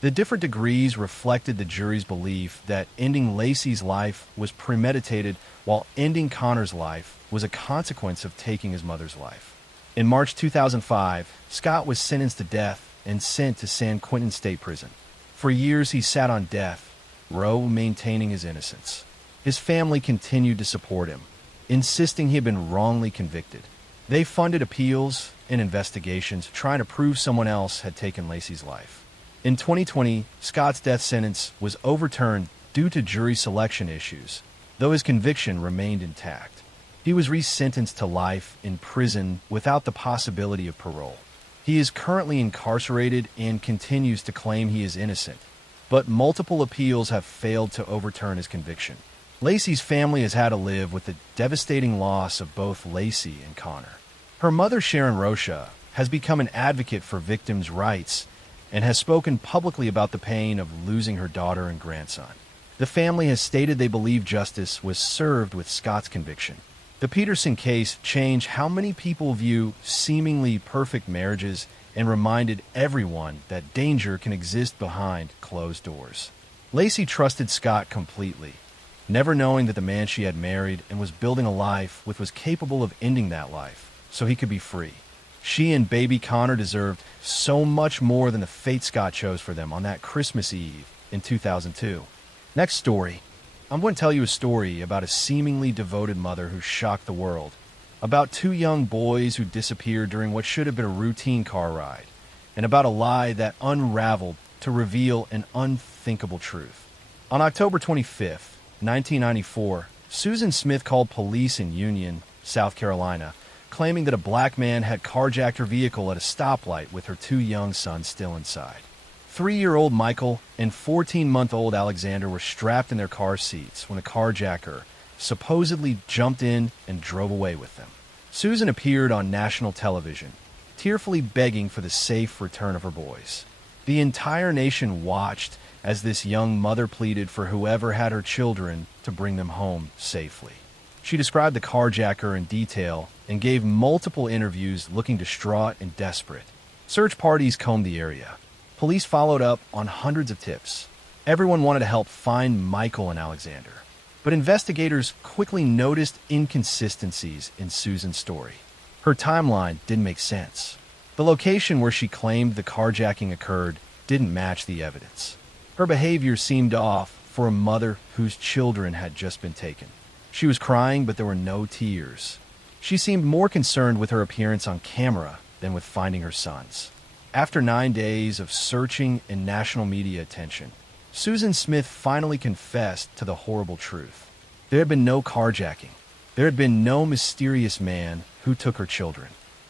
The different degrees reflected the jury's belief that ending Lacey's life was premeditated, while ending Connor's life was a consequence of taking his mother's life. In March 2005, Scott was sentenced to death and sent to San Quentin State Prison. For years he sat on death row maintaining his innocence. His family continued to support him, insisting he had been wrongly convicted. They funded appeals and investigations trying to prove someone else had taken Lacey's life. In 2020, Scott's death sentence was overturned due to jury selection issues, though his conviction remained intact. He was resentenced to life in prison without the possibility of parole. He is currently incarcerated and continues to claim he is innocent, but multiple appeals have failed to overturn his conviction. Lacey's family has had to live with the devastating loss of both Lacey and Connor. Her mother, Sharon Rocha, has become an advocate for victims' rights and has spoken publicly about the pain of losing her daughter and grandson. The family has stated they believe justice was served with Scott's conviction. The Peterson case changed how many people view seemingly perfect marriages and reminded everyone that danger can exist behind closed doors. Lacey trusted Scott completely, never knowing that the man she had married and was building a life with was capable of ending that life so he could be free. She and baby Connor deserved so much more than the fate Scott chose for them on that Christmas Eve in 2002. Next story. I'm going to tell you a story about a seemingly devoted mother who shocked the world, about two young boys who disappeared during what should have been a routine car ride, and about a lie that unraveled to reveal an unthinkable truth. On October 25th, 1994, Susan Smith called police in Union, South Carolina, claiming that a black man had carjacked her vehicle at a stoplight with her two young sons still inside. 3-year-old Michael and 14-month-old Alexander were strapped in their car seats when the carjacker supposedly jumped in and drove away with them. Susan appeared on national television, tearfully begging for the safe return of her boys. The entire nation watched as this young mother pleaded for whoever had her children to bring them home safely. She described the carjacker in detail and gave multiple interviews looking distraught and desperate. Search parties combed the area. Police followed up on hundreds of tips. Everyone wanted to help find Michael and Alexander. But investigators quickly noticed inconsistencies in Susan's story. Her timeline didn't make sense. The location where she claimed the carjacking occurred didn't match the evidence. Her behavior seemed off for a mother whose children had just been taken. She was crying, but there were no tears. She seemed more concerned with her appearance on camera than with finding her sons. After 9 days of searching and national media attention, Susan Smith finally confessed to the horrible truth. There had been no carjacking. There had been no mysterious man who took her children.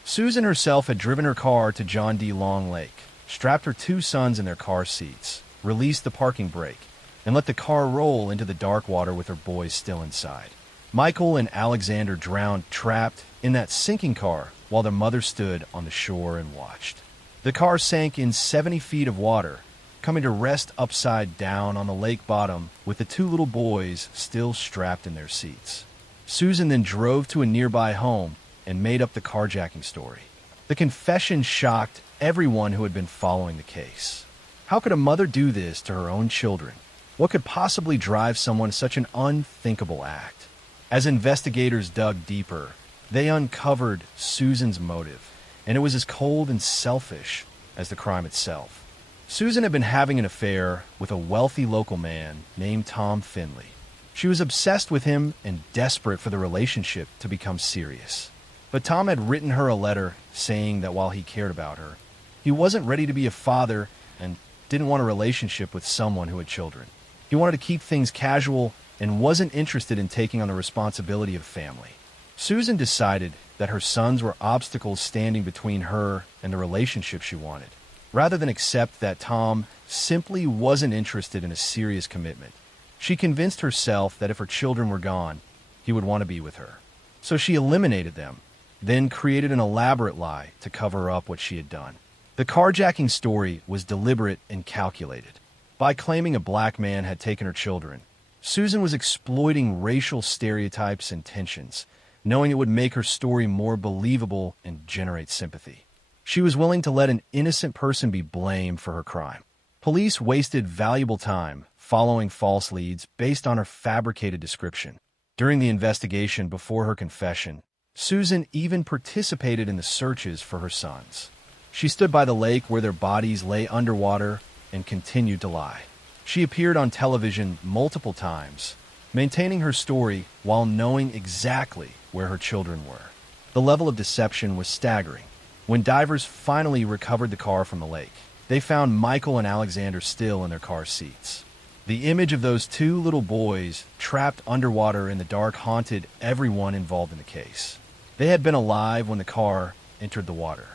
Susan herself had driven her car to John D. Long Lake, strapped her two sons in their car seats, released the parking brake, and let the car roll into the dark water with her boys still inside. Michael and Alexander drowned trapped in that sinking car while their mother stood on the shore and watched. The car sank in 70 feet of water, coming to rest upside down on the lake bottom with the two little boys still strapped in their seats. Susan then drove to a nearby home and made up the carjacking story. The confession shocked everyone who had been following the case. How could a mother do this to her own children? What could possibly drive someone to such an unthinkable act? As investigators dug deeper, they uncovered Susan's motive, and it was as cold and selfish as the crime itself. Susan had been having an affair with a wealthy local man named Tom Finley. She was obsessed with him and desperate for the relationship to become serious. But Tom had written her a letter saying that while he cared about her, he wasn't ready to be a father and didn't want a relationship with someone who had children. He wanted to keep things casual and wasn't interested in taking on the responsibility of family. Susan decided that her sons were obstacles standing between her and the relationship she wanted, rather than accept that Tom simply wasn't interested in a serious commitment. She convinced herself that if her children were gone, he would want to be with her. So she eliminated them, then created an elaborate lie to cover up what she had done. The carjacking story was deliberate and calculated. By claiming a black man had taken her children, Susan was exploiting racial stereotypes and tensions, knowing it would make her story more believable and generate sympathy. She was willing to let an innocent person be blamed for her crime. Police wasted valuable time following false leads based on her fabricated description. During the investigation before her confession, Susan even participated in the searches for her sons. She stood by the lake where their bodies lay underwater and continued to lie. She appeared on television multiple times, maintaining her story while knowing exactly where her children were. The level of deception was staggering. When divers finally recovered the car from the lake, they found Michael and Alexander still in their car seats. The image of those two little boys trapped underwater in the dark haunted everyone involved in the case. They had been alive when the car entered the water.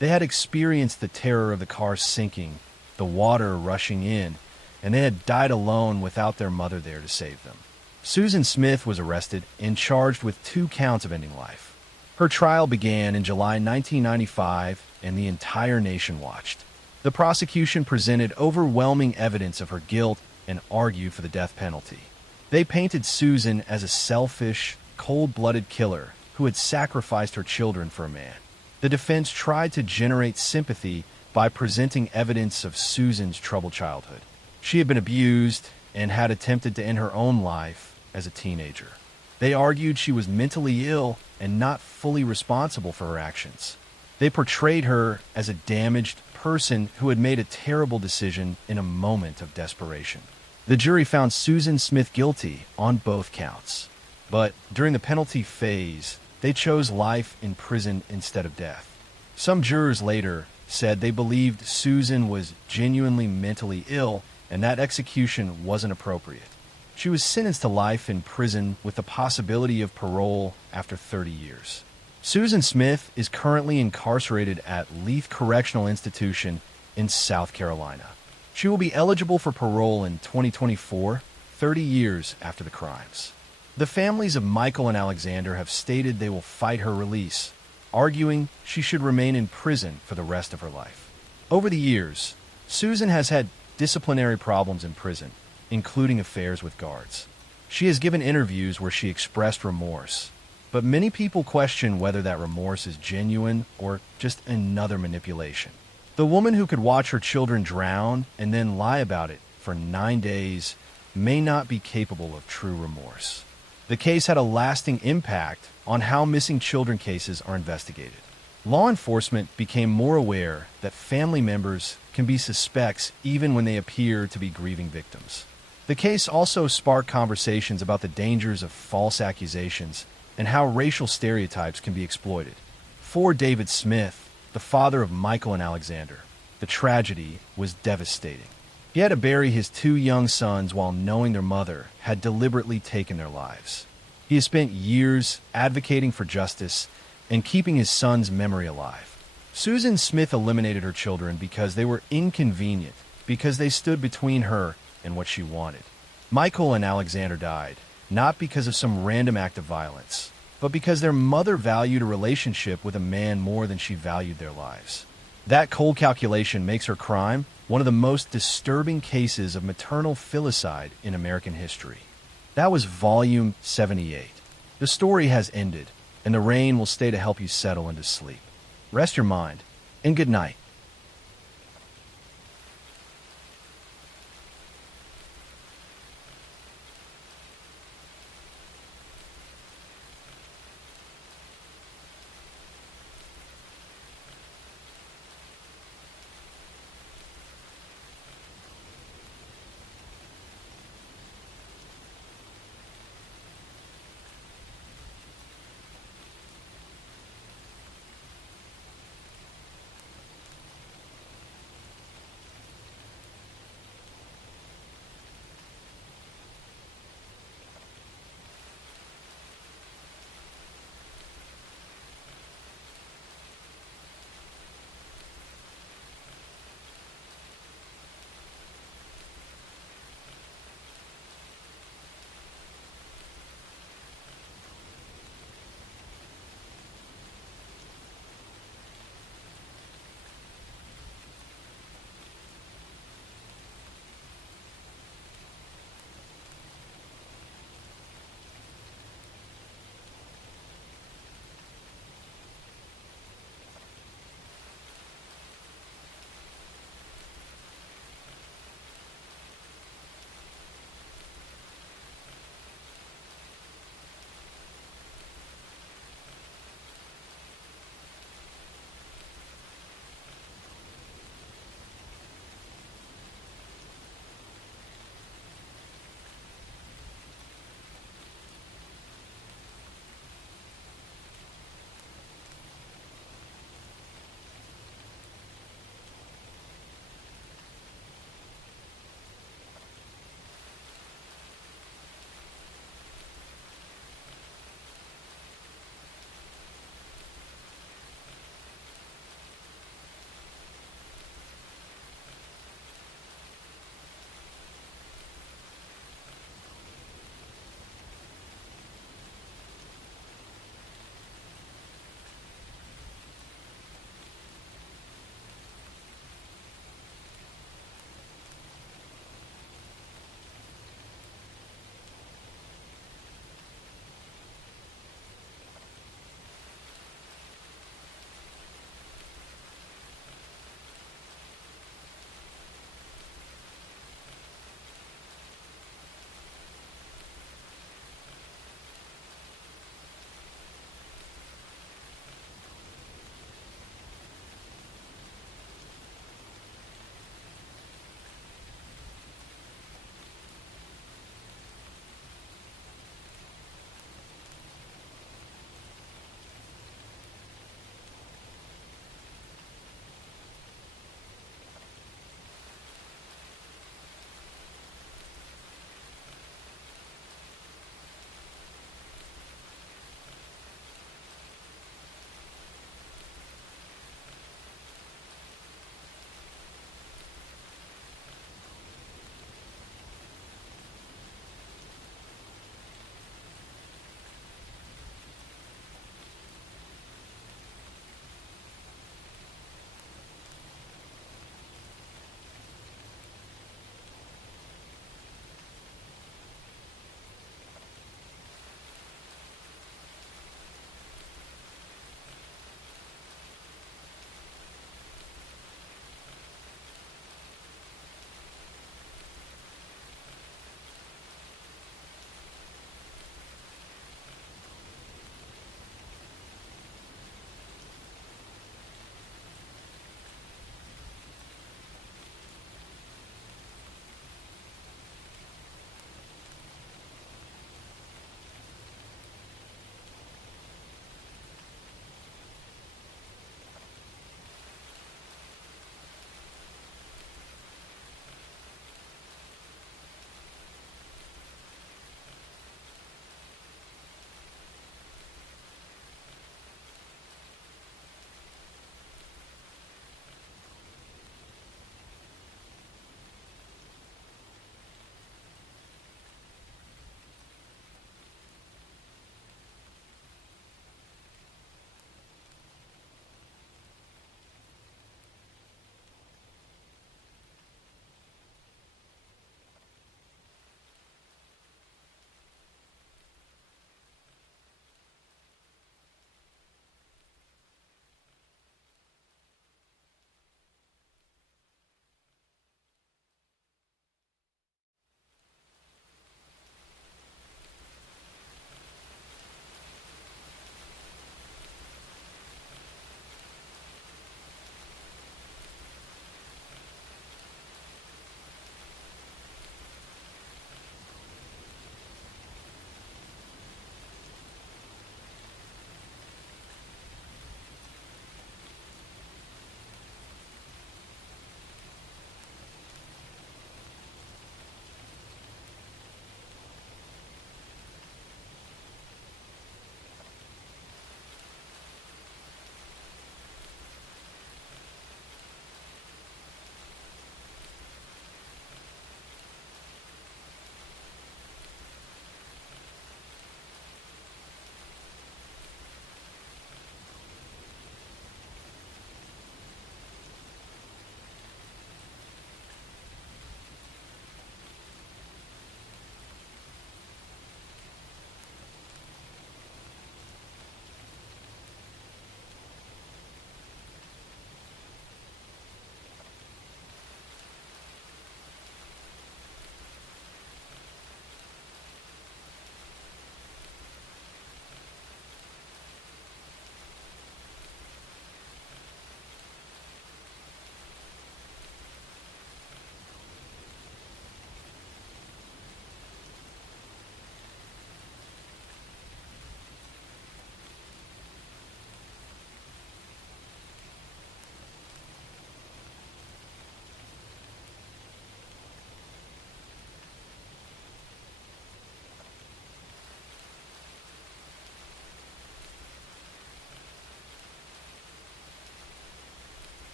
They had experienced the terror of the car sinking, the water rushing in, and they had died alone without their mother there to save them. Susan Smith was arrested and charged with 2 counts of ending life. Her trial began in July 1995, and the entire nation watched. The prosecution presented overwhelming evidence of her guilt and argued for the death penalty. They painted Susan as a selfish, cold-blooded killer who had sacrificed her children for a man. The defense tried to generate sympathy by presenting evidence of Susan's troubled childhood. She had been abused and had attempted to end her own life as a teenager. They argued she was mentally ill and not fully responsible for her actions. They portrayed her as a damaged person who had made a terrible decision in a moment of desperation. The jury found Susan Smith guilty on both counts. But during the penalty phase, they chose life in prison instead of death. Some jurors later said they believed Susan was genuinely mentally ill and that execution wasn't appropriate. She was sentenced to life in prison with the possibility of parole after 30 years. Susan Smith is currently incarcerated at Leith Correctional Institution in South Carolina. She will be eligible for parole in 2024, 30 years after the crimes. The families of Michael and Alexander have stated they will fight her release, arguing she should remain in prison for the rest of her life. Over the years, Susan has had disciplinary problems in prison, including affairs with guards. She has given interviews where she expressed remorse, but many people question whether that remorse is genuine or just another manipulation. The woman who could watch her children drown and then lie about it for 9 days may not be capable of true remorse. The case had a lasting impact on how missing children cases are investigated. Law enforcement became more aware that family members can be suspects even when they appear to be grieving victims. The case also sparked conversations about the dangers of false accusations and how racial stereotypes can be exploited. For David Smith, the father of Michael and Alexander, the tragedy was devastating. He had to bury his 2 young sons while knowing their mother had deliberately taken their lives. He has spent years advocating for justice and keeping his son's memory alive. Susan Smith eliminated her children because they were inconvenient, because they stood between her and what she wanted. Michael and Alexander died, not because of some random act of violence, but because their mother valued a relationship with a man more than she valued their lives. That cold calculation makes her crime one of the most disturbing cases of maternal filicide in American history. That was Volume 78. The story has ended, and the rain will stay to help you settle into sleep. Rest your mind, and good night.